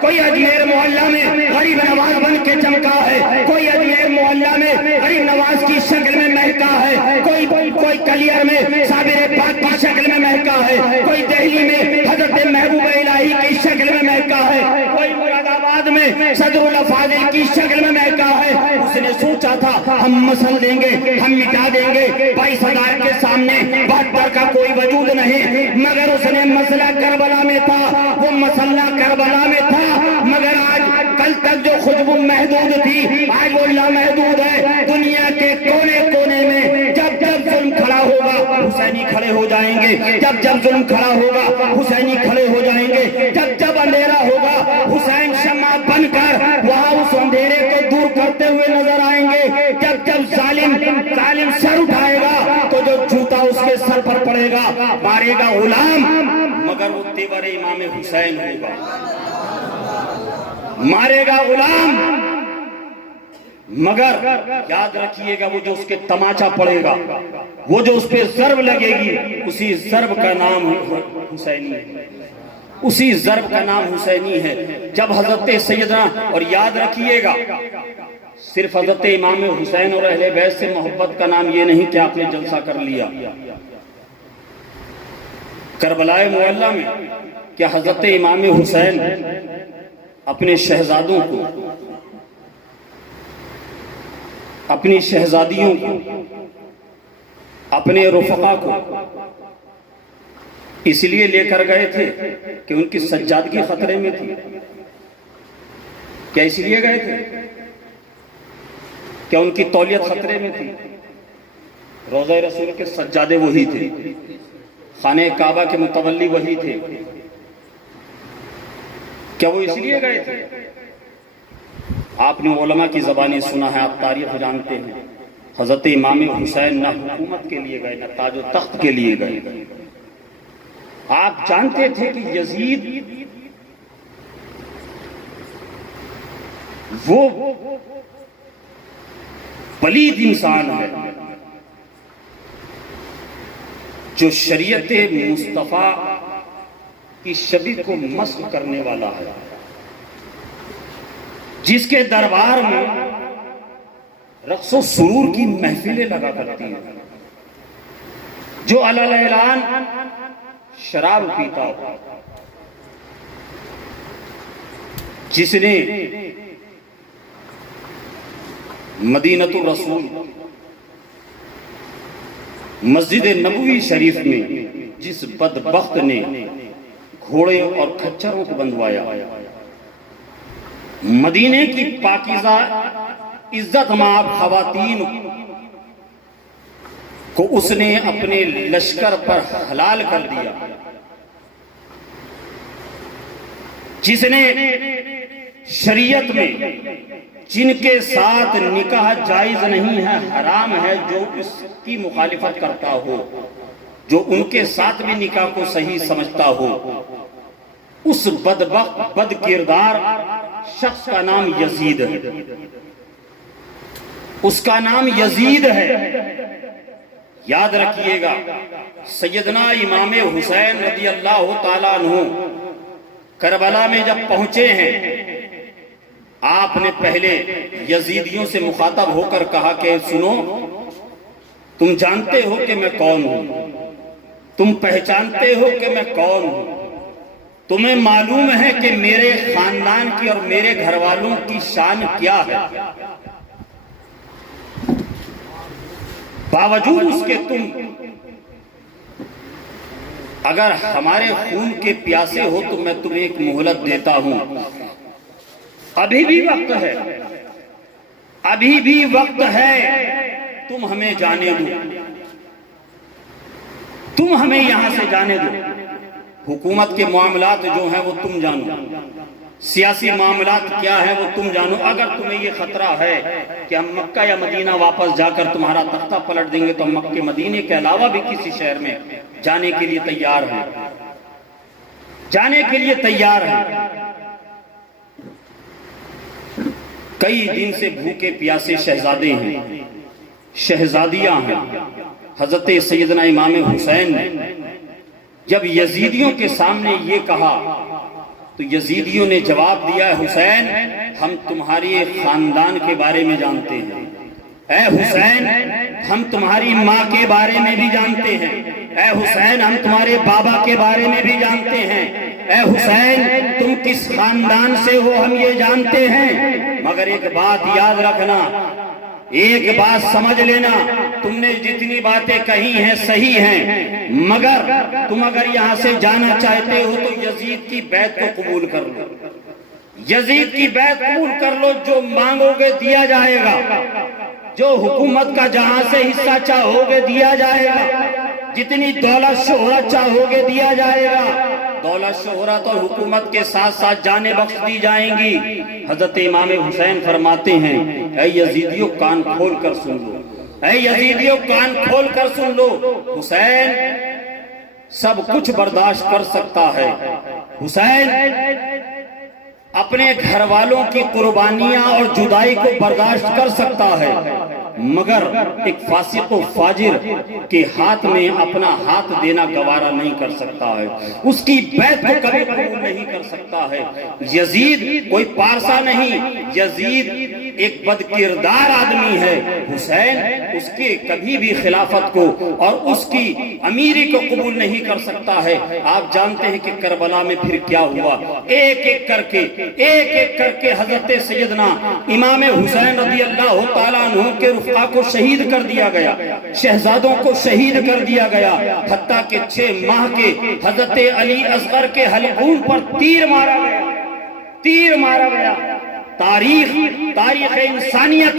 کوئی اجمیر محلہ میں غریب نواز بن کے چمکا ہے، کوئی اجمیر محلہ میں غریب نواز کی شکل میں مہکا ہے، کوئی کلیئر میں صابر پاک کی شکل میں مہکا ہے، کوئی دہلی میں حضرت محبوب الہی کی شکل میں مہکا ہے، کوئی مراد آباد میں صدر الافاضل کی شکل میں مہکا ہے۔ اس نے سوچا تھا ہم مسل دیں گے، ہم مٹا دیں گے، 22,000 کے سامنے 72 کا کوئی وجود نہیں، مگر اس نے مسئلہ کربلا میں تھا، وہ مسئلہ کربلا میں تھا، مگر آج کل تک جو خوشبو محدود تھی آج وہ لامحدود ہے۔ دنیا کے کونے کونے میں جب جب ظلم کھڑا ہوگا حسینی کھڑے ہو جائیں گے، جب جب ظلم کھڑا ہوگا حسینی کھڑے ہو جائیں گے، جب جب اندھیرا ہوگا حسین شمع بن کر وہاں اس اندھیرے کو دور کرتے ہوئے نظر آئیں گے، جب جب ظالم سر اٹھائے گا تو جو جوتا اس کے سر پر پڑے گا مارے گا غلام، مگر وہ تیور امام حسین ہوگا، مارے گا غلام، مگر یاد رکھیے گا وہ جو اس کے تماچا پڑے گا، وہ جو اس پہ ضرب لگے گی، اسی ضرب کا نام حسینی ہے، اسی ضرب کا نام حسینی ہے۔ جب حضرت سیدنا، اور یاد رکھیے گا صرف حضرت امام حسین اور اہل بیت سے محبت کا نام یہ نہیں کہ آپ نے جلسہ کر لیا، کربلا معلی میں کہ حضرت امام حسین اپنے شہزادوں کو، اپنی شہزادیوں کو، اپنے رفقا کو اس لیے لے کر گئے تھے کہ ان کی سجادگی خطرے میں تھی۔ کیا اس لیے گئے تھے؟ کیا ان کی تولیت خطرے میں تھی؟ روضہ رسول کے سجادے وہی تھے، خانہ کعبہ کے متولی وہی تھے، کیا وہ اس لیے گئے تھے؟ آپ نے علماء کی زبانی سنا ہے، آپ تاریخ جانتے ہیں، حضرت امام حسین نہ حکومت کے لیے گئے، نہ تاج و تخت کے لیے گئے، آپ جانتے تھے کہ یزید وہ پلید انسان ہے جو شریعت مصطفیٰ کی شبیہ کو مسخ کرنے والا ہے، جس کے دربار میں رقص و سرور کی محفلیں لگا کرتی ہیں، جو علی اعلان شراب پیتا ہو، جس نے مدینۃ الرسول مسجد نبوی شریف میں جس بدبخت نے گھوڑے اور کھچروں کو بندھوایا، مدینے کی پاکیزہ عزت مآب خواتین کو اس نے اپنے لشکر پر حلال کر دیا، جس نے شریعت میں جن کے ساتھ نکاح جائز نہیں ہے، حرام ہے، جو اس کی مخالفت کرتا ہو، جو ان کے ساتھ بھی نکاح کو صحیح سمجھتا ہو، اس بدبخت بد کردار شخص کا نام یزید ہے، اس کا نام یزید ہے۔ یاد رکھیے گا سیدنا امام حسین رضی اللہ تعالیٰ عنہ کربلا میں جب پہنچے ہیں، آپ نے پہلے یزیدیوں سے مخاطب ہو کر کہا کہ سنو، تم جانتے ہو کہ میں کون ہوں، تم پہچانتے ہو کہ میں کون ہوں، تمہیں معلوم ہے کہ میرے خاندان کی اور میرے گھر والوں کی شان کیا ہے، باوجود اس کے تم اگر ہمارے خون کے پیاسے ہو تو میں تمہیں ایک مہلت دیتا ہوں، ابھی بھی وقت ہے، ابھی بھی وقت ہے، تم ہمیں جانے دو، تم ہمیں یہاں سے جانے دو۔ حکومت کے معاملات جو ہیں وہ تم جانو، سیاسی معاملات کیا ہیں وہ تم جانو۔ اگر تمہیں یہ خطرہ ہے کہ ہم مکہ یا مدینہ واپس جا کر تمہارا تختہ پلٹ دیں گے تو ہم مکہ مدینے کے علاوہ بھی کسی شہر میں جانے کے لیے تیار ہیں، جانے کے لیے تیار ہیں۔ کئی دن سے بھوکے پیاسے شہزادے ہیں، شہزادیاں ہیں۔ حضرت سیدنا امام حسین نے جب یزیدیوں کے سامنے یہ کہا تو یزیدیوں نے جواب دیا، حسین ہم تمہاری خاندان کے بارے میں جانتے ہیں، اے حسین ہم تمہاری ماں کے بارے میں بھی جانتے ہیں، اے حسین ہم تمہارے بابا کے بارے میں بھی جانتے ہیں، اے حسین تم کس خاندان سے ہو ہم یہ جانتے ہیں، مگر ایک بات یاد رکھنا، ایک بات سمجھ لینا، تم نے جتنی باتیں کہی ہیں صحیح ہیں، مگر تم اگر یہاں سے جانا چاہتے ہو تو یزید کی بیعت کو قبول کر لو، یزید کی بیعت قبول کر لو، جو مانگو گے دیا جائے گا، جو حکومت کا جہاں سے حصہ چاہو گے دیا جائے گا، جتنی دولت شہرت چاہو گے دیا جائے گا، دولت شہرت اور حکومت کے ساتھ ساتھ جانیں بخش دی جائیں گی۔ حضرت امام حسین فرماتے ہیں، اے یزیدیوں کان کھول کر سن لو، اے یزیدیوں کان کھول کر سن لو، حسین سب کچھ برداشت کر سکتا ہے، حسین اپنے گھر والوں کی قربانیاں اور جدائی کو برداشت کر سکتا ہے، مگر ایک فاسق و فاجر کے ہاتھ میں اپنا ہاتھ دینا گوارا نہیں کر سکتا ہے، اس کی بیعت کو کبھی قبول نہیں کر سکتا ہے۔ یزید کوئی پارسا نہیں، یزید ایک بد کردار آدمی ہے، حسین اس کے کبھی بھی خلافت کو اور اس کی امیری کو قبول نہیں کر سکتا ہے۔ آپ جانتے ہیں کہ کربلا میں پھر کیا ہوا، ایک ایک کر کے حضرت سیدنا امام حسین رضی اللہ تعالیٰ عنہ کے رفقا کو شہید کر دیا گیا، شہزادوں کو شہید کر دیا گیا، حتیٰ کہ 6 ماہ کے حضرت علی اصغر کے حلقون پر تیر مارا گیا۔ تاریخ انسانیت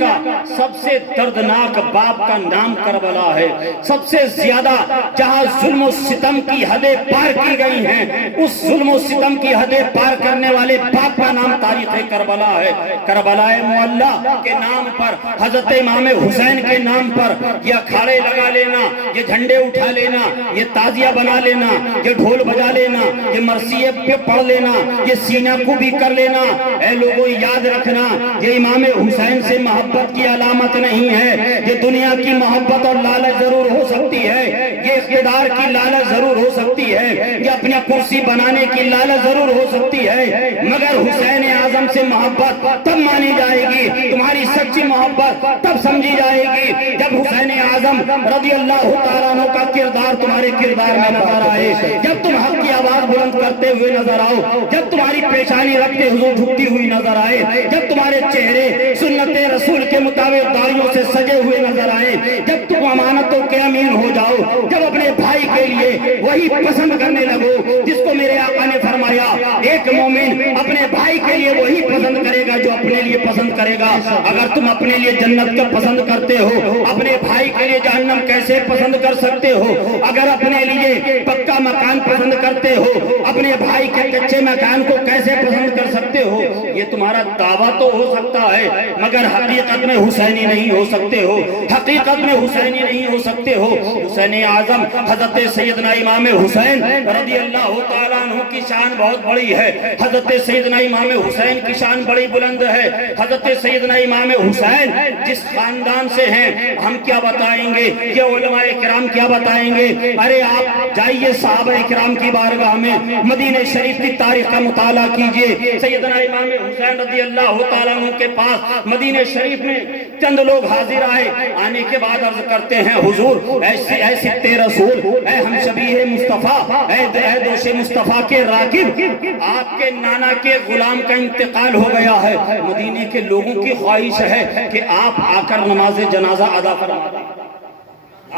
کا سب سے دردناک باب کا نام کربلا ہے، سب سے زیادہ جہاں ظلم و ستم کی حدیں پار کی گئی ہیں، اس ظلم و ستم کی حدیں پار کرنے والے باپ کا نام تاریخ کربلا ہے۔ کربلا معلی کے نام پر، حضرت امام حسین کے نام پر یہ اکھاڑے لگا لینا، یہ جھنڈے اٹھا لینا، یہ تازیہ بنا لینا، یہ ڈھول بجا لینا، یہ مرثیے پہ پڑھ لینا، یہ سینہ کو بھی کر لینا، اے لوگوں یاد رکھنا، یہ امام حسین سے محبت کی علامت نہیں ہے۔ یہ دنیا کی محبت اور لالچ ضرور ہو سکتی ہے، یہ اقتدار کی لالچ ضرور ہو سکتی ہے، یہ اپنی کرسی بنانے کی لالچ ضرور ہو سکتی ہے، مگر حسین اعظم سے محبت تب مانی جائے گی، تمہاری سچی محبت تب سمجھی جائے گی جب حسین اعظم رضی اللہ تعالیٰ عنہ کا کردار تمہارے کردار میں نظر آئے، جب تم حق کی آواز بلند کرتے ہوئے نظر آؤ، جب تمہاری پیشانی رکھتے ہوئے جھکتی ہوئی نظر آئے، جب تمہارے چہرے سنت رسول کے مطابق داڑیوں سے سجے ہوئے نظر آئے، جب تم امانتوں کے امین ہو جاؤ، جب اپنے بھائی کے لیے وہی پسند کرنے لگو جس کو میرے آقا نے فرمایا، ایک مومن اپنے بھائی کے لیے وہی پسند کرے گا جو اپنے لیے پسند کرے گا۔ اگر تم اپنے لیے جنت کا پسند کرتے ہو، اپنے بھائی کے لیے جہنم کیسے پسند کر سکتے ہو؟ اگر اپنے لیے پکا مکان پسند کرتے ہو، اپنے بھائی کے کچے مکان کو کیسے پسند کر سکتے ہو؟ یہ تمہارا دعویٰ تو ہو سکتا ہے، مگر حقیقت میں حسینی نہیں ہو سکتے ہو، حقیقت میں حسینی نہیں ہو سکتے ہو۔ حسین اعظم حضرت سیدنا امام حسین رضی اللہ تعالیٰ عنہ کی شان بہت بڑی ہے، حضرت سیدنا امام حسین کی شان بڑی بلند ہے۔ حضرت سیدنا امام حسین جس خاندان سے ہیں، ہم کیا بتائیں گے، یہ علماء کرام کیا بتائیں گے؟ ارے آپ جائیے صحابہ کرام کی بارگاہ میں، مدینہ شریف کی تاریخ کا مطالعہ کیجئے. سیدنا امام حسین رضی اللہ تعالیٰ عنہ کے پاس مدینہ شریف میں چند لوگ حاضر آئے. آنے کے بعد عرض کرتے ہیں حضور اے سبط رسول، اے ہم شبیہ مصطفیٰ، اے دوش مصطفیٰ کے راکب، آپ کے نانا کے غلام کا انتقال ہو گیا ہے. مدینے کے لوگوں کی خواہش ہے کہ آپ آ کر نماز جنازہ ادا فرما دیں،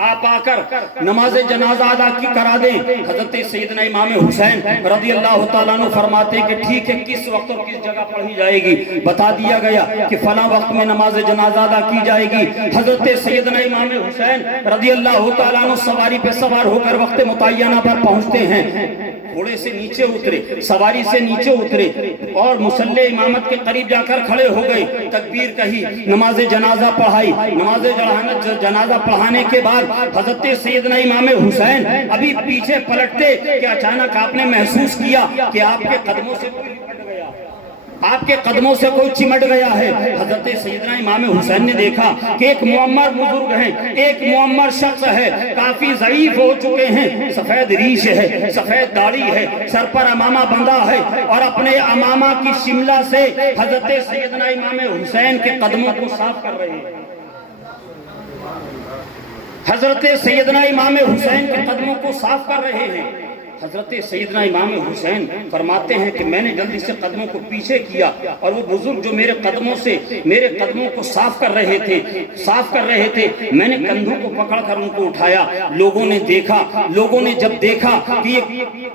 آپ آ کر نماز جنازہ ادا کی کرا دیں. حضرت سیدنا امام حسین رضی اللہ تعالیٰ عنہ فرماتے کہ ٹھیک ہے، کس وقت اور کس جگہ پڑھی جائے گی؟ بتا دیا گیا کہ فلاں وقت میں نماز جنازہ ادا کی جائے گی. حضرت سیدنا امام حسین رضی اللہ تعالیٰ عنہ سواری پہ سوار ہو کر وقت متعینہ پر پہنچتے ہیں. گھوڑے سے نیچے اترے، سواری سے نیچے اترے اور مصلی امامت کے قریب جا کر کھڑے ہو گئے. تکبیر کہی، نماز جنازہ پڑھائی. نماز جنازہ پڑھانے کے بعد حضرت سیدنا امام حسین ابھی پیچھے پلٹتے کہ اچانک آپ نے محسوس کیا کہ آپ کے قدموں سے کوئی لپٹ گیا، آپ کے قدموں سے کوئی چمٹ گیا ہے. حضرت سیدنا امام حسین نے دیکھا کہ ایک معمر بزرگ ہے، ایک معمر شخص ہے، کافی ضعیف ہو چکے ہیں، سفید ریش ہے، سفید داڑھی ہے، سر پر امامہ بندھا ہے اور اپنے امامہ کی شملہ سے حضرت سیدنا امام حسین کے قدموں کو صاف کر رہے ہیں. حضرت سیدنا امام حسین کے قدموں کو صاف کر رہے ہیں. حضرت سیدنا امام حسین فرماتے ہیں کہ میں نے جلدی سے قدموں کو پیچھے کیا اور وہ بزرگ جو میرے قدموں کو صاف کر رہے تھے میں نے کندھوں کو پکڑ کر ان کو اٹھایا. لوگوں نے جب دیکھا کہ یہ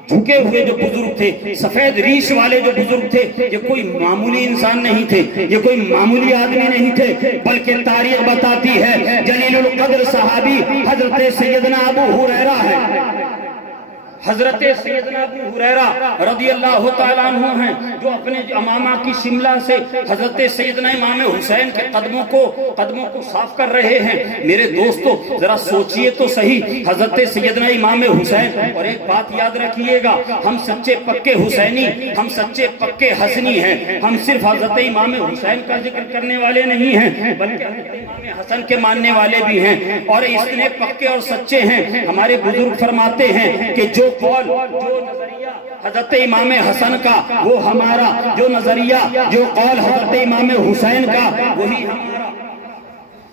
جھکے ہوئے جو بزرگ تھے، سفید ریش والے جو بزرگ تھے، یہ کوئی معمولی انسان نہیں تھے، یہ کوئی معمولی آدمی نہیں تھے، بلکہ تاریخ بتاتی ہے جلیل القدر صحابی حضرت سیدنا ابو ہریرہ ہے. حضرت سیدنا ابو ہریرہ رضی اللہ تعالیٰ عنہ ہیں جو اپنے امامہ کی شملہ سے حضرت سیدنا امام حسین کے قدموں کو صاف کر رہے ہیں. میرے دوستو ذرا سوچئے تو صحیح، حضرت سیدنا امام حسین، اور ایک بات یاد رکھیے گا، ہم سچے پکے حسینی، ہم سچے پکے حسنی ہیں. ہم صرف حضرت امام حسین کا ذکر کرنے والے نہیں ہیں بلکہ حضرت امام حسن کے ماننے والے بھی ہیں، اور اتنے پکے اور سچے ہیں. ہمارے بزرگ فرماتے ہیں کہ جو قول، جو نظریہ حضرت امام حسن کا وہ ہمارا، جو نظریہ، جو قول حضرت امام حسین کا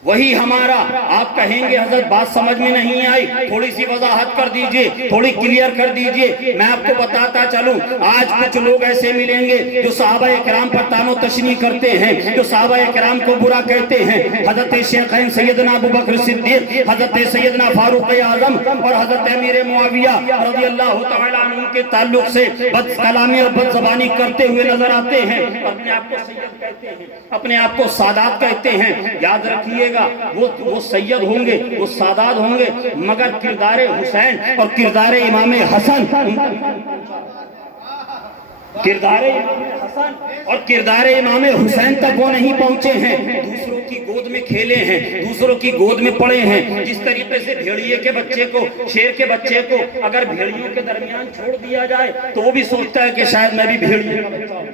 وہی ہمارا. آپ کہیں گے حضرت بات سمجھ میں نہیں آئی، تھوڑی سی وضاحت کر دیجئے، تھوڑی کلیئر کر دیجئے. میں آپ کو بتاتا چلوں، آج کچھ لوگ ایسے ملیں گے جو صحابہ اکرام پر طعن و تشنیع کرتے ہیں، جو صحابہ اکرام کو برا کہتے ہیں. حضرت شیخین سیدنا ابو بکر صدیق، حضرت سیدنا فاروق اعظم اور حضرت امیر معاویہ رضی اللہ تعالیٰ عنہ کے تعلق سے بد کلامی اور بد زبانی کرتے ہوئے نظر آتے ہیں. اپنے آپ کو سید کہتے ہیں، اپنے آپ کو سادات کہتے ہیں. یاد رکھیے گا وہ سید ہوں گے، وہ سادات ہوں گے، مگر کردار حسین اور کردار امام حسن اور کردار امام حسین تک وہ نہیں پہنچے ہیں. دوسروں کی گود میں کھیلے ہیں، دوسروں کی گود میں پڑے ہیں. جس طریقے سے بھیڑیے کے بچے کو، شیر کے بچے کو اگر بھیڑیوں کے درمیان چھوڑ دیا جائے تو وہ بھی سوچتا ہے کہ شاید میں بھی بھیڑیے کا بچہ ہوں.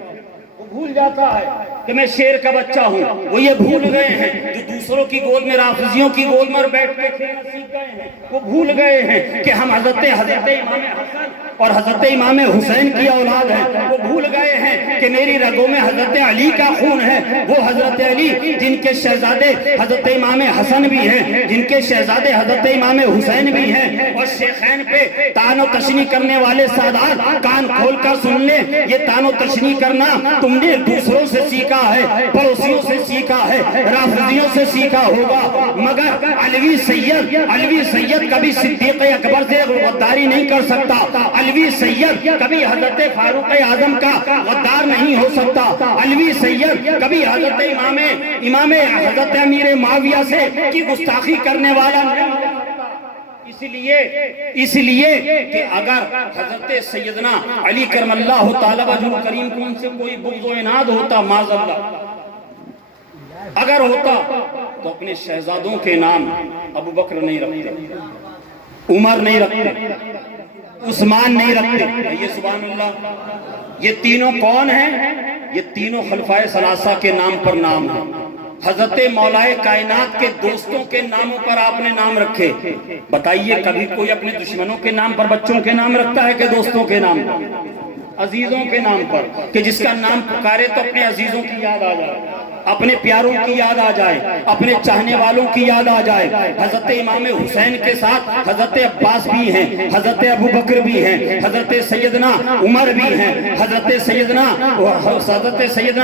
وہ بھول جاتا ہے کہ میں شیر کا بچہ ہوں. وہ یہ بھول گئے ہیں جو دوسروں کی گود میں، رافضیوں کی گود میں بیٹھ کے کھیلنا سیکھ گئے ہیں، وہ بھول گئے ہیں کہ ہم حضرت امام حسن اور حضرت امام حسین کی اولاد ہیں. وہ بھول گئے ہیں کہ میری رگوں میں حضرت علی کا خون ہے. وہ حضرت علی جن کے شہزادے حضرت امام حسن بھی ہیں، جن کے شہزادے حضرت امام حسین بھی ہیں. اور شیخین پہ طعن و تشنیع کرنے والے سادات کان کھول کر سن لیں، یہ طعن و تشنیع کرنا تم نے دوسروں سے سیکھا ہے، پڑوسیوں سے سیکھا ہے، رافضیوں سے سیکھا ہوگا، مگر علوی سید کبھی صدیق اکبر سے غداری نہیں کر سکتا. علوی سید کبھی حضرت فاروق اعظم کا غدار نہیں ہو سکتا. علوی سید کبھی حضرت امام حضرت امیر معاویہ سے کی گستاخی کرنے والا نہیں. اس لیے کہ اگر حضرت سیدنا علی کرم اللہ تعالی وجہ کریم کو ان سے کوئی بغض و عناد ہوتا، معاذ اللہ اگر ہوتا، تو اپنے شہزادوں کے نام ابو بکر نہیں رکھتے، عمر نہیں رکھتے، عثمان نہیں رکھتے. یہ سبحان اللہ، یہ تینوں کون ہیں؟ یہ تینوں خلفائے ثلاثہ کے نام پر نام ہیں. حضرت مولائے کائنات کے دوستوں کے ناموں پر آپ نے نام رکھے. بتائیے کبھی کوئی اپنے دشمنوں کے نام پر بچوں کے نام رکھتا ہے کہ دوستوں کے نام؟ عزیزوں کے نام پر کہ جس کا نام پکارے تو اپنے عزیزوں کی یاد آ جائے، اپنے پیاروں کی یاد آ جائے، اپنے چاہنے والوں کی یاد آ جائے۔ حضرت امام حسین کے ساتھ حضرت عباس بھی ہیں، حضرت ابو بکر بھی ہیں، حضرت سیدنا عمر بھی ہیں، حضرت سیدنا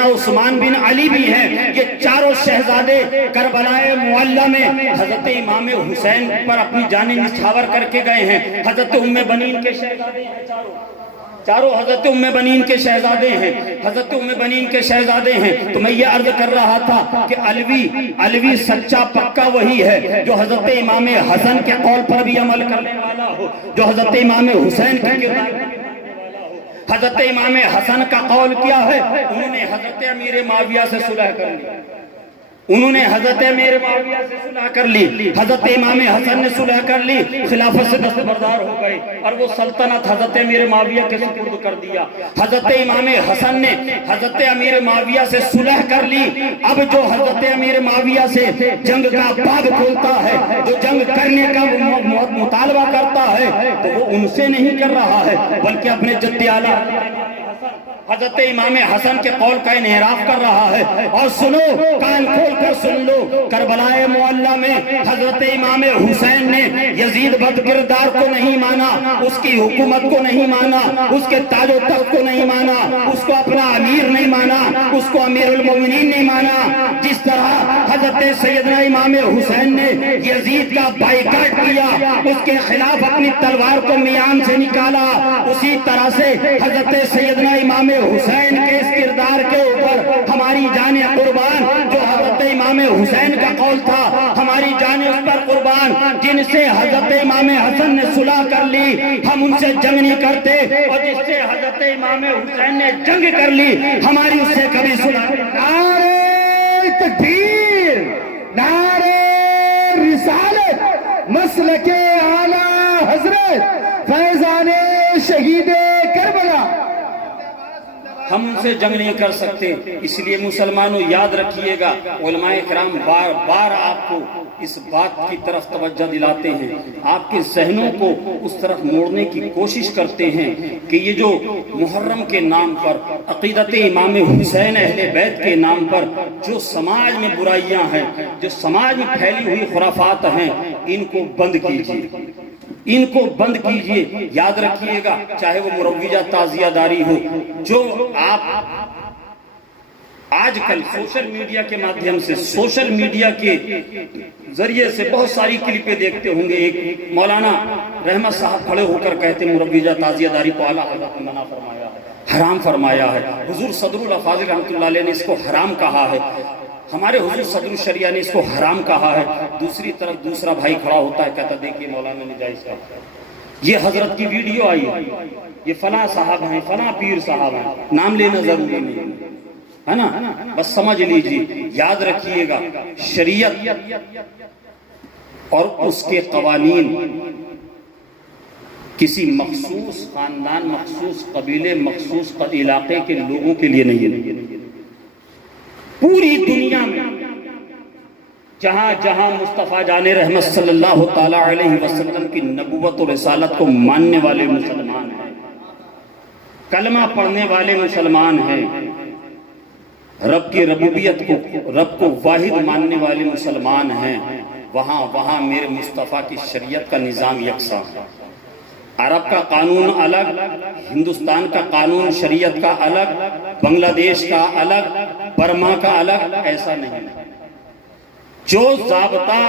عثمان بن علی بھی ہیں۔ یہ چاروں شہزادے کربلا معلی میں حضرت امام حسین پر اپنی جانیں نچھاور کر کے گئے ہیں۔ حضرت ام بنین کے شہزادے ہیں چاروں حضرت ام بنین کے شہزادے ہیں، حضرت ام بنین کے شہزادے ہیں۔ تو میں یہ عرض کر رہا تھا کہ علوی سچا پکا وہی ہے جو حضرت امام حسن کے قول پر بھی عمل کرنے والا ہو، جو حضرت امام حسین کے کردار پر بھی عمل کرنے والا ہو۔ حضرت امام حسن کا قول کیا ہے؟ انہوں نے حضرت امیر معاویہ سے صلح کر لی، انہوں نے حضرت امیر معاویہ سے صلح کر لی، حضرت امام حسن نے صلح کر لی، خلافت سے دستبردار ہو گئے اور وہ سلطنت حضرت امیر معاویہ کے سپرد کر دیا۔ حضرت امام حسن نے حضرت امیر معاویہ سے صلح کر لی۔ اب جو حضرت امیر معاویہ سے جنگ کا باب کھولتا ہے، جو جنگ کرنے کا مطالبہ کرتا ہے، تو وہ ان سے نہیں کر رہا ہے بلکہ اپنے جد اعلیٰ حضرت امام حسن کے قول کا انحراف کر رہا ہے۔ اور سنو، کان کھول کر سن لو، کربلا معلی میں حضرت امام حسین نے یزید بد کردار کو نہیں مانا، اس کی حکومت کو نہیں مانا، اس کے تاج و تخت کو نہیں مانا، اس کو اپنا امیر نہیں مانا، اس کو امیر المومنین نہیں مانا۔ جس طرح حضرت سیدنا امام حسین نے یزید کا بائیکاٹ کیا، اس کے خلاف اپنی تلوار کو میان سے نکالا، اسی طرح سے حضرت سیدنا امام حسین کے اس کردار کے اوپر ہماری جان قربان، جو حضرت امام حسین کا قول تھا، ہماری جان اس پر قربان، جن سے حضرت امام حسن نے صلح کر لی، ہم ان سے جنگ نہیں کرتے، اور جس سے حضرت امام حسین نے جنگ کر لی، ہماری اس سے کبھی صلح نہیں۔ نعرہ تکبیر، نعرہ رسالت، مسلک اعلیٰ حضرت فیضان شہید کربلا۔ ہم ان سے جنگ نہیں کر سکتے، اس لیے مسلمانوں یاد رکھیے گا، علماء کرام بار بار آپ کو اس بات کی طرف توجہ دلاتے ہیں، آپ کے ذہنوں کو اس طرف موڑنے کی کوشش کرتے ہیں کہ یہ جو محرم کے نام پر، عقیدت امام حسین اہل بیت کے نام پر جو سماج میں برائیاں ہیں، جو سماج میں پھیلی ہوئی خرافات ہیں، ان کو بند کیجیے، ان کو بند کیجئے۔ یاد رکھیے گا، چاہے وہ مروجہ تعزیہ داری ہو، جو آپ آج کل سوشل میڈیا کے مادھیم سے، سوشل میڈیا کے ذریعے سے بہت ساری کلپیں دیکھتے ہوں گے۔ ایک مولانا رحمت صاحب کھڑے ہو کر کہتے ہیں مروجہ تعزیہ داری کو اعلیٰ حضرت نے منع فرمایا ہے، حرام فرمایا ہے۔ حضور صدر الافاضل رحمۃ اللہ علیہ نے اس کو حرام کہا ہے، ہمارے حضور صدر الشریعہ نے اس کو حرام کہا ہے۔ دوسری طرف دوسرا بھائی کھڑا ہوتا ہے، کہتا دیکھیے مولانا نے جائز کہا، یہ حضرت کی ویڈیو آئی ہے، یہ فلاں صاحب ہیں، فلاں پیر صاحب ہیں، نام لینا ضروری نہیں ہے نا، بس سمجھ لیجیے۔ یاد رکھیے گا، شریعت اور اس کے قوانین کسی مخصوص خاندان، مخصوص قبیلے، مخصوص علاقے کے لوگوں کے لیے نہیں ہے۔ پوری دنیا میں جہاں جہاں مصطفیٰ جان رحمت صلی اللہ تعالیٰ علیہ وسلم کی نبوت و رسالت کو ماننے والے مسلمان ہیں، کلمہ پڑھنے والے مسلمان ہیں، رب کی ربوبیت کو، رب کو واحد ماننے والے مسلمان ہیں، وہاں میرے مصطفیٰ کی شریعت کا نظام یکساں ہے۔ عرب کا قانون الگ، ہندوستان کا قانون شریعت کا الگ، بنگلہ دیش کا الگ، برما کا الگ، ایسا نہیں۔ جو ضابطہ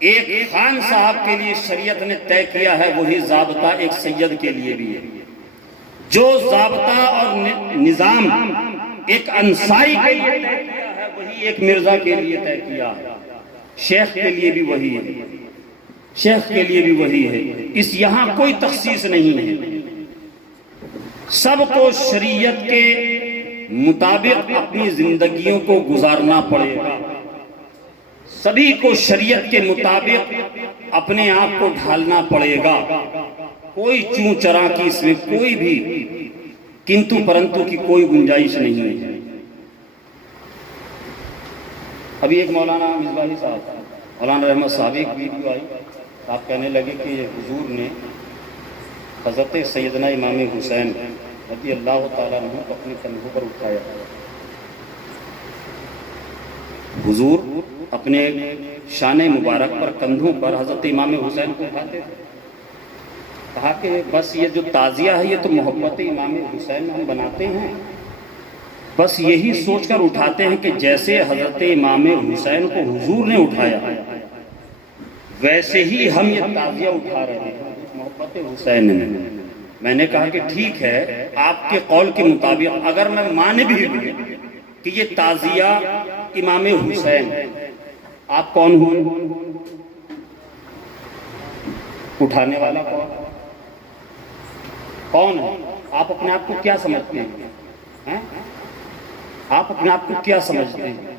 ایک خان صاحب کے لیے شریعت نے طے کیا ہے، وہی ضابطہ ایک سید کے لیے بھی ہے۔ جو ضابطہ اور نظام ایک انصاری کے لیے طے کیا ہے، وہی ایک مرزا کے لیے طے کیا ہے، شیخ کے لیے بھی وہی ہے، شیخ کے لیے بھی وہی ہے۔ اس یہاں کوئی تخصیص نہیں ہے، سب کو شریعت کے مطابق اپنی زندگیوں کو گزارنا پڑے گا، سبھی کو شریعت کے مطابق اپنے آپ کو ڈھالنا پڑے گا۔ کوئی چوں چرا کی اس میں کوئی بھی کنتو پرنتو کی کوئی گنجائش نہیں ہے۔ ابھی ایک مولانا مصباحی صاحب، مولانا رحمت صاحب، ایک ویڈیو آئی، آپ کہنے لگے کہ حضور نے حضرت سیدنا امام حسین رضی اللہ تعالیٰ عنہ کو اپنے کندھوں پر اٹھایا. حضور اپنے شان مبارک پر کندھوں پر حضرت امام حسین کو اٹھاتے تھے. کہا کہ بس یہ جو تعزیہ ہے یہ تو محبت امام حسین میں ہم بناتے ہیں، بس یہی سوچ کر اٹھاتے ہیں کہ جیسے حضرت امام حسین کو حضور نے اٹھایا ویسے ہی ہم یہ تعزیہ اٹھا رہے ہیں محبت حسین میں. میں نے کہا کہ ٹھیک ہے، آپ کے قول کے مطابق اگر میں مان بھی لوں کہ یہ تعزیہ امام حسین، آپ کون ہوئے؟ اٹھانے والا کون ہے؟ آپ اپنے آپ کو کیا سمجھتے ہیں؟ آپ اپنے آپ کو کیا سمجھتے ہیں؟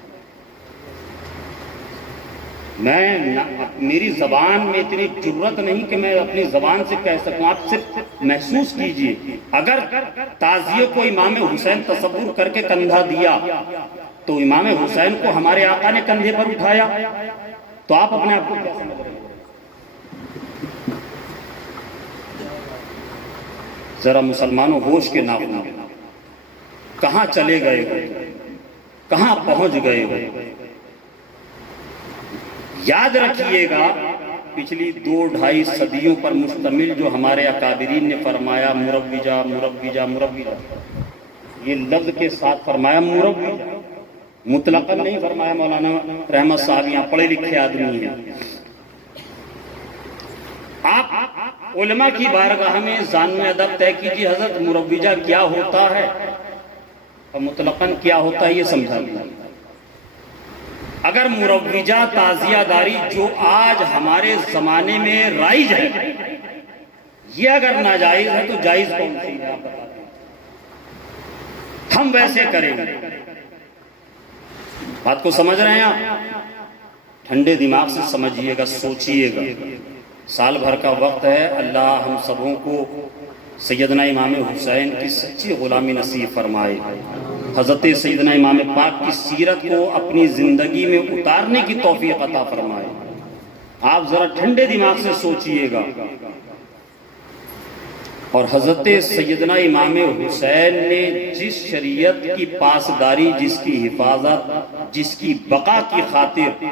میری زبان میں اتنی جرت نہیں کہ میں اپنی زبان سے کہہ سکوں. آپ صرف محسوس کیجئے، اگر تعزیے کو امام حسین تصور کر کے کندھا دیا تو امام حسین کو ہمارے آقا نے کندھے پر اٹھایا، تو آپ اپنے آپ کو کیا سمجھ رہے ہیں؟ ذرا مسلمانوں ہوش کے ناخن کہاں چلے گئے، کہاں پہنچ گئے. یاد رکھیے گا پچھلی 2-2.5 صدیوں پر مشتمل جو ہمارے اکابرین نے فرمایا مروجہ مروجہ مروجہ، یہ لفظ کے ساتھ فرمایا مروجہ، مطلقاً نہیں فرمایا. مولانا رحمت صاحب یہاں پڑھے لکھے آدمی ہیں. آپ علماء کی بارگاہ میں ذان ادب طے کیجیے حضرت مروجہ کیا ہوتا ہے اور مطلقاً کیا ہوتا ہے یہ سمجھا دیجیے. اگر مروجہ تعزیہ داری جو آج ہمارے زمانے میں رائج ہے یہ اگر ناجائز ہے تو جائز کون سی ہے؟ ہم ویسے کریں گے. بات کو سمجھ رہے ہیں آپ؟ ٹھنڈے دماغ سے سمجھیے گا، سوچئے گا. سال بھر کا وقت ہے، اللہ ہم سبوں کو سیدنا امام حسین کی سچی غلامی نصیب فرمائے. حضرت سیدنا امام پاک کی سیرت کو اپنی زندگی میں اتارنے کی توفیق عطا فرمائے. آپ ذرا ٹھنڈے دماغ سے سوچئے گا. اور حضرت سیدنا امام حسین نے جس شریعت کی پاسداری، جس کی حفاظت، جس کی بقا کی خاطر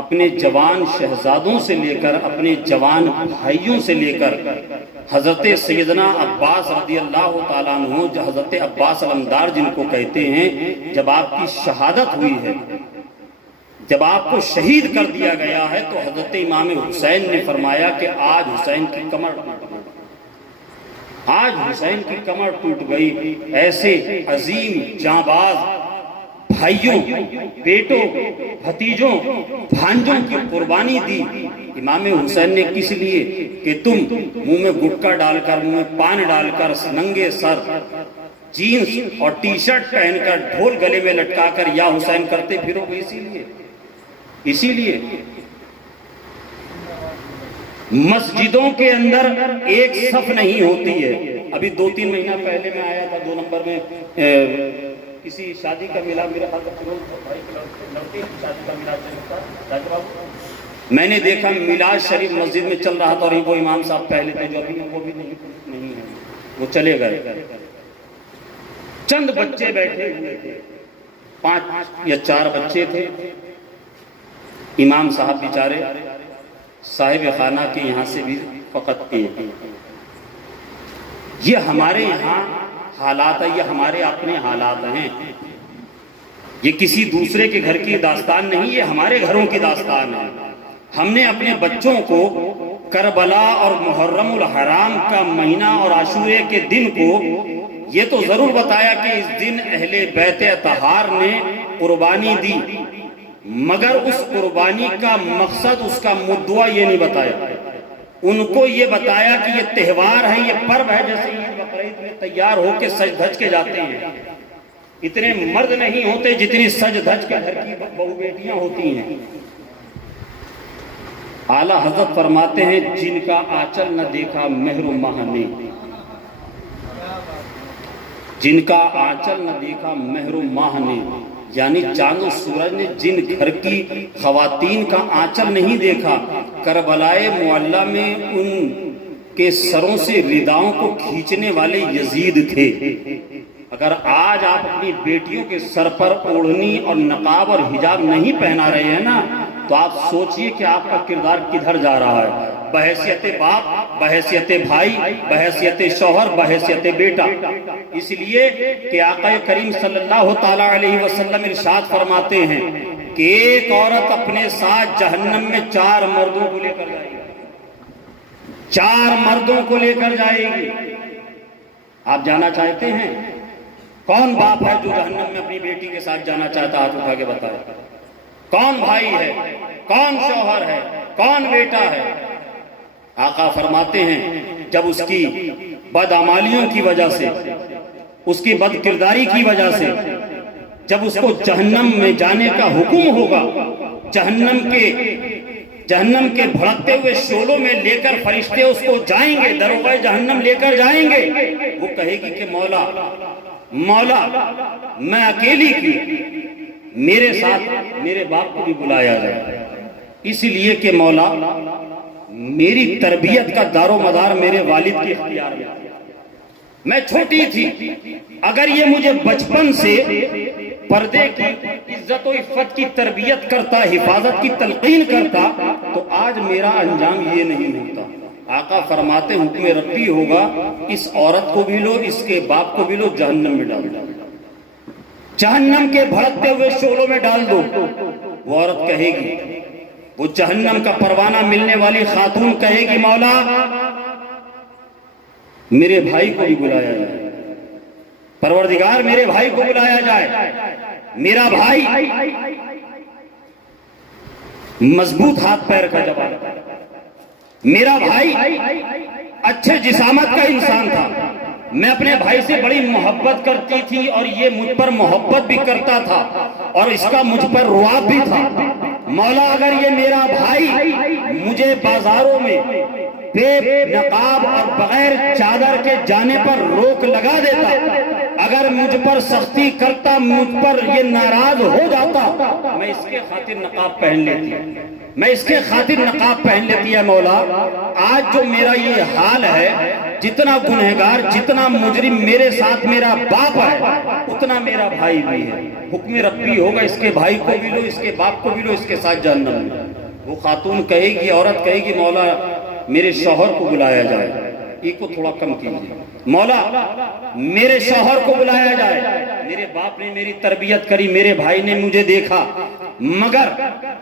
اپنے جوان شہزادوں سے لے کر اپنے جوان بھائیوں سے لے کر حضرت سیدنا عباس رضی اللہ تعالیٰ عنہ، حضرت عباس علمدار جن کو کہتے ہیں، جب آپ کی شہادت ہوئی ہے، جب آپ کو شہید کر دیا گیا ہے تو حضرت امام حسین نے فرمایا کہ آج حسین کی کمر ٹوٹ گئی، آج حسین کی کمر ٹوٹ گئی. ایسے عظیم جانباز بھائیوں، بیٹوں، بھتیجوں، بھانجوں کی قربانی دی امام حسین نے کس لیے کہ تم منہ میں گٹکا ڈال کر، منہ میں پان ڈال کر، ننگے سر جینز اور ٹی شرٹ پہن کر، ڈھول گلے میں لٹکا کر یا حسین کرتے پھرو گے. اسی لیے مسجدوں کے اندر ایک صف نہیں ہوتی ہے. ابھی 2-3 مہینہ پہلے میں آیا تھا 2 نمبر میں، کسی شادی کا ملا، میرے خیال لڑکے کی شادی کا ملا، میں نے دیکھا میلاد شریف مسجد میں چل رہا تھا اور وہ امام صاحب پہلے تھے جو ابھی وہ بھی نہیں ہے، وہ چلے گئے. چند بچے بیٹھے ہوئے تھے، 5 یا 4 بچے تھے. امام صاحب بیچارے صاحب خانہ کے یہاں سے بھی فقط ایک. یہ ہمارے یہاں حالات ہے، یہ ہمارے اپنے حالات ہیں. یہ کسی دوسرے کے گھر کی داستان نہیں، یہ ہمارے گھروں کی داستان ہے. ہم نے اپنے بچوں کو کربلا اور محرم الحرام کا مہینہ اور عاشورے کے دن کو یہ تو ضرور بتایا کہ اس دن اہل بیت اطہار نے قربانی دی، مگر اس قربانی کا مقصد، اس کا مدعا یہ نہیں بتایا. ان کو یہ بتایا کہ یہ تہوار ہے، یہ پرو ہے. جیسے عید بقرعید میں تیار ہو کے سج دھج کے جاتے ہیں، اتنے مرد نہیں ہوتے جتنی سج دھج کے گھر کی بہو بیٹیاں ہوتی ہیں. اعلیٰ حضرت فرماتے ہیں جن کا آنچل نہ دیکھا مہر و ماہ نے، جن کا آنچل نہ دیکھا مہر و ماہ نے، یعنی چاند و سورج نے جن گھر کی خواتین کا آنچل نہیں دیکھا. کربلائے معلیٰ میں ان کے سروں سے رداؤں کو کھینچنے والے یزید تھے۔ اگر آج آپ اپنی بیٹیوں کے سر پر اوڑھنی اور نقاب اور حجاب نہیں پہنا رہے ہیں نا، تو آپ سوچئے کہ آپ کا کردار کدھر جا رہا ہے، بحیثیت باپ، بحیثیت بھائی، بحیثیت شوہر، بحیثیت بیٹا۔ اس لیے کہ آقا کریم صلی اللہ تعالیٰ علیہ وسلم ارشاد فرماتے ہیں کہ ایک عورت اپنے ساتھ جہنم میں 4 مردوں کو لے کر جائے گی، 4 مردوں کو لے کر جائے گی۔ آپ جانا چاہتے ہیں؟ کون باپ ہے جو جہنم میں اپنی بیٹی کے ساتھ جانا چاہتا؟ ہاتھ اٹھا کے بتائے۔ کون بھائی ہے؟ کون شوہر ہے؟ کون بیٹا ہے؟ آقا فرماتے ہیں جب اس کی بدعمالیوں کی وجہ سے، اس کی بد کرداری کی وجہ سے جب اس کو جہنم میں جانے کا حکم ہوگا، جہنم کے بھڑکتے ہوئے شعلوں میں لے کر فرشتے اس کو جائیں گے، دروغہ جہنم لے کر جائیں گے، وہ کہے گی کہ مولا میں اکیلی کی، میرے ساتھ میرے باپ کو بھی بلایا جائے، اس لیے کہ مولا میری تربیت کا دار و مدار میرے والد کے اختیار میں، میں چھوٹی تھی، اگر یہ مجھے بچپن سے پردے کی عزت و عفت کی تربیت کرتا، حفاظت کی تلقین کرتا، تو آج میرا انجام یہ نہیں ہوتا۔ آقا فرماتے حکم ربی ہوگا، اس عورت کو بھی لو، اس کے باپ کو بھی لو، جہنم میں ڈال دو، جہنم کے بھڑکتے ہوئے شعلوں میں ڈال دو۔ وہ عورت کہے گی، وہ جہنم کا پروانہ ملنے والی خاتون کہے گی، مولا میرے بھائی کو بھی بلایا جائے، پروردگار میرے بھائی کو بلایا جائے، میرا بھائی مضبوط ہاتھ پیر کا جوان، میرا بھائی اچھے جسامت کا انسان تھا، میں اپنے بھائی سے بڑی محبت کرتی تھی اور یہ مجھ پر محبت بھی کرتا تھا اور اس کا مجھ پر رعب بھی تھا۔ مولا اگر یہ میرا بھائی مجھے بازاروں میں بے نقاب اور بغیر چادر کے جانے پر روک لگا دیتا، اگر مجھ پر سختی کرتا، مجھ پر یہ ناراض ہو جاتا، میں اس کے خاطر نقاب پہن لیتی، میں اس کے خاطر نقاب پہن لیتی ہے۔ مولا آج جو میرا یہ حال ہے، جتنا گنہگار، جتنا مجرم میرے ساتھ میرا باپ ہے، اتنا میرا بھائی بھی ہے، حکم ربی ہوگا، اس کے بھائی کو بھی لو، اس کے باپ کو بھی لو، اس کے ساتھ جہنم میں۔ وہ خاتون کہے گی، عورت کہے گی، مولا میرے شوہر کو بلایا جائے، ایک کو تھوڑا کم کیجیے، مولا میرے شوہر کو بلایا جائے، میرے باپ نے میری تربیت کری، میرے بھائی نے مجھے دیکھا، مگر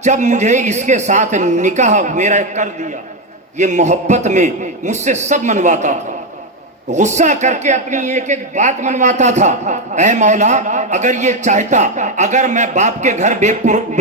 جب مجھے اس کے ساتھ نکاح میرا کر دیا، یہ محبت میں مجھ سے سب منواتا تھا، غصہ کر کے اپنی ایک ایک بات منواتا تھا، اے مولا اگر یہ چاہتا، اگر میں باپ کے گھر بے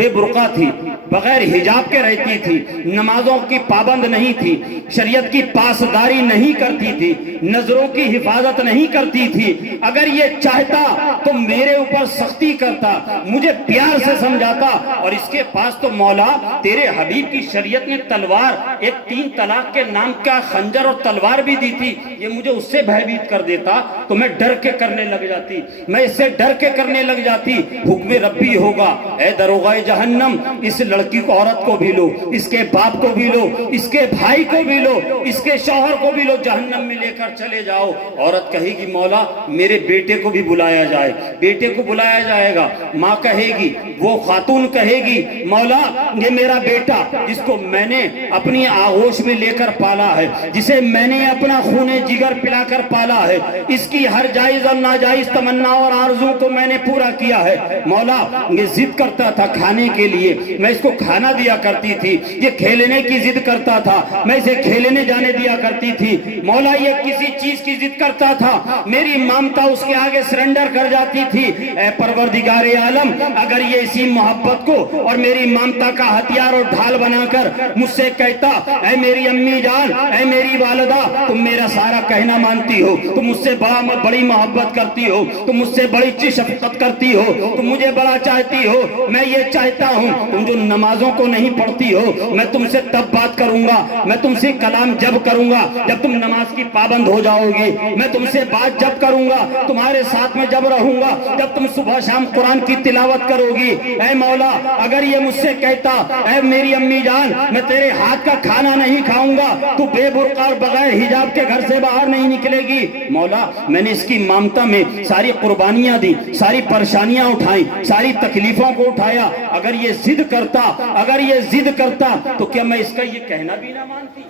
برقع تھی، بغیر حجاب کے رہتی تھی، نمازوں کی پابند نہیں تھی، شریعت کی پاسداری نہیں کرتی تھی، نظروں کی حفاظت نہیں کرتی تھی، اگر یہ چاہتا تو میرے اوپر سختی کرتا، مجھے پیار سے سمجھاتا، اور اس کے پاس تو مولا تیرے حبیب کی شریعت نے تلوار، ایک 3 طلاق کے نام کا خنجر اور تلوار بھی دی تھی، یہ مجھے اس سے بھیبیت کر دیتا تو میں ڈر کے کرنے لگ جاتی، میں اس سے ڈر کے کرنے لگ جاتی۔ حکم ربی ہوگا، اے دروغہ جہنم اس لڑکی کو، عورت کو بھی لو، اس کے باپ کو بھی لو، اس کے بھائی کو بھی لو، اس کے شوہر کو بھی لو، جہنم میں لے کر چلے جاؤ۔ عورت کہے گی، مولا میرے بیٹے کو بھی بلایا جائے، بیٹے کو بلایا جائے گا۔ ماں کہے گی، وہ خاتون کہے گی، مولا یہ میرا بیٹا جس کو میں نے اپنی آغوش میں لے کر پالا ہے، جسے میں نے اپنا خون جگر پلا کر پالا ہے، اس کی ہر جائز اور ناجائز تمنا اور آرزو کو میں نے پورا کیا ہے۔ مولا یہ ضد کرتا تھا کھانے کے لیے، میں اس کو کھانا دیا کرتی تھی، یہ کھیلنے کی ضد کرتا تھا، میں اسے کھیلنے جانے دیا کرتی تھی۔ مولا یہ کسی چیز کی ضد کرتا تھا، میری مامتا اس کے آگے سرنڈر کر جاتی تھی۔ اے پروردگار عالم اگر یہ اسی محبت کو اور میری مامتا کا ہتھیار اور ڈھال بنا کر مجھ سے کہتا، اے میری امی جان، اے میری والدہ، تم میرا سارا کہنا مانتی ہو، تم مجھ سے بڑی محبت کرتی ہو، تم مجھ سے بڑی شفقت کرتی ہو، تم مجھے بڑا چاہتی ہو، میں یہ چاہتا ہوں تم جو نمازوں کو نہیں پڑھتی ہو، میں تم سے تب بات کروں گا، میں تم سے کلام جب کروں گا جب تم نماز کی پابند ہو جاؤ گی، میں تم سے بات جب کروں گا، تمہارے ساتھ میں جب رہوں گا جب تم صبح شام قرآن کی تلاوت کرو گی۔ اے مولا اگر یہ مجھ سے کہتا اے میری امی جان میں تیرے ہاتھ کا کھانا نہیں کھاؤں گا، تو بے برقع اور بغیر حجاب کے گھر سے باہر نہیں نکلے گی، مولا میں نے اس کی مامتا میں ساری قربانیاں دی، ساری پریشانیاں اٹھائیں، ساری تکلیفوں کو اٹھایا، اگر یہ ضد کرتا تو کیا میں اس کا یہ کہنا بھی نہ مانتی؟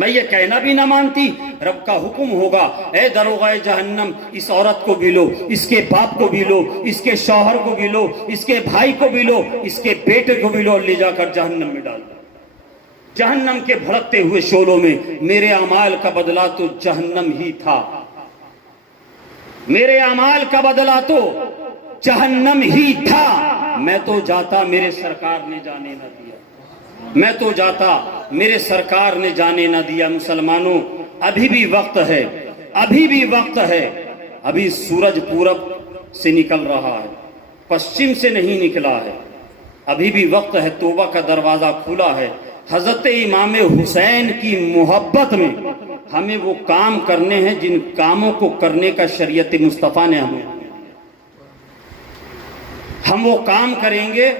میں یہ کہنا بھی نہ مانتی؟ رب کا حکم ہوگا اے دروغہ جہنم اس عورت کو بھی لو، اس کے باپ کو بھی لو، اس کے شوہر کو بھی لو، اس کے بھائی کو بھی لو، اس کے بیٹے کو بھی لو، لے جا کر جہنم میں ڈال دو۔ جہنم کے بھڑکتے ہوئے شعلوں میں میرے اعمال کا بدلہ تو جہنم ہی تھا، میرے اعمال کا بدلہ تو جہنم ہی تھا، میں تو جاتا میرے سرکار نے جانے نہ دیا، میں تو جاتا میرے سرکار نے جانے نہ دیا۔ مسلمانوں ابھی بھی وقت ہے، ابھی بھی وقت ہے، ابھی سورج پورب سے نکل رہا ہے، پشچم سے نہیں نکلا ہے، ابھی بھی وقت ہے، توبہ کا دروازہ کھلا ہے۔ حضرت امام حسین کی محبت میں ہمیں وہ کام کرنے ہیں جن کاموں کو کرنے کا شریعت مصطفیٰ نے ہم وہ کام کریں گے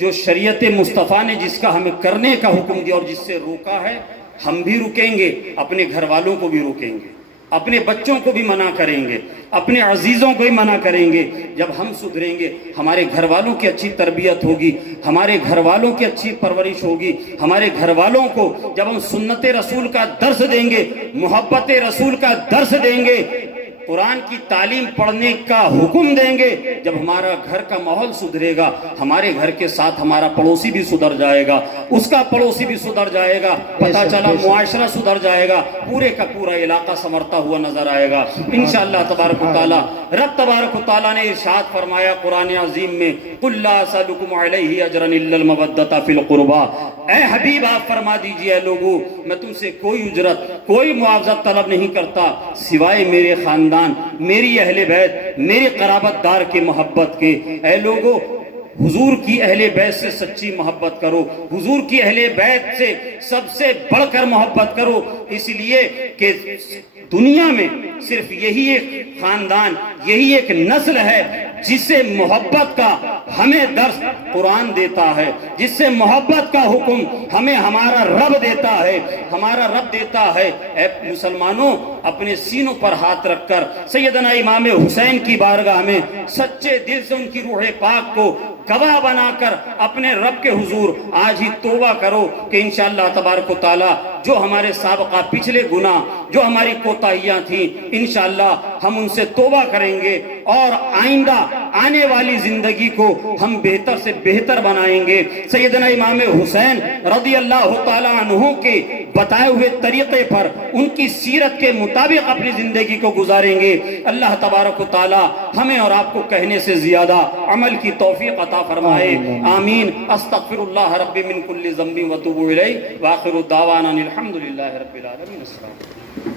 جو شریعت مصطفیٰ نے جس کا ہمیں کرنے کا حکم دیا اور جس سے روکا ہے، ہم بھی رکیں گے، اپنے گھر والوں کو بھی روکیں گے، اپنے بچوں کو بھی منع کریں گے، اپنے عزیزوں کو بھی منع کریں گے۔ جب ہم سدھریں گے ہمارے گھر والوں کی اچھی تربیت ہوگی، ہمارے گھر والوں کی اچھی پرورش ہوگی، ہمارے گھر والوں کو جب ہم سنت رسول کا درس دیں گے، محبت رسول کا درس دیں گے، قرآن کی تعلیم پڑھنے کا حکم دیں گے، جب ہمارا گھر کا ماحول سدھرے گا، ہمارے گھر کے ساتھ ہمارا پڑوسی بھی سدھر جائے گا، اس کا پڑوسی بھی سدھر جائے گا، پتہ چلا معاشرہ سدھر جائے گا، پورے کا پورا علاقہ سنورتا ہوا نظر آئے گا انشاءاللہ تبارک و تعالی۔ رب تبارک و تعالی نے ارشاد فرمایا قرآن عظیم میں قُلْ لَا أَسْأَلُكُمْ عَلَيْهِ أَجْرًا إِلَّا الْمَوَدَّةَ فِي الْقُرْبَى، اے حبیب آپ فرما دیجئے اے لوگوں میں تم سے کوئی اجرت کوئی معاوضہ طلب نہیں کرتا سوائے میرے خاندان، میری اہل بیت، میری قرابت دار کے محبت کے۔ اے لوگوں حضور کی اہل بیت سے سچی محبت کرو، حضور کی اہل بیت سے سب سے بڑھ کر محبت کرو، اس لیے کہ دنیا میں صرف یہی ایک خاندان، یہی ایک نسل ہے جس سے محبت کا ہمیں درس قرآن دیتا ہے، جس سے محبت کا حکم ہمیں ہمارا رب دیتا ہے، ہمارا رب دیتا ہے۔ اے مسلمانوں اپنے سینوں پر ہاتھ رکھ کر سیدنا امام حسین کی بارگاہ میں سچے دل سے ان کی روح پاک کو گواہ بنا کر اپنے رب کے حضور آج ہی توبہ کرو کہ انشاءاللہ تبارک و تعالی جو ہمارے سابقہ پچھلے گناہ، جو ہماری کوتاہیاں تھیں، انشاءاللہ ہم ان سے توبہ کریں گے اور آئندہ آنے والی زندگی کو ہم بہتر سے بہتر بنائیں گے۔ سیدنا امام حسین رضی اللہ تعالیٰ عنہ کے بتائے ہوئے طریقے پر ان کی سیرت کے مطابق اپنی زندگی کو گزاریں گے۔ اللہ تبارک و تعالیٰ ہمیں اور آپ کو کہنے سے زیادہ عمل کی توفیق عطا فرمائے، آمین۔ استغفر اللہ ربی من کل ذنب واتوب الیہ، وآخر دعوانا الحمدللہ رب العالمین۔ السلام۔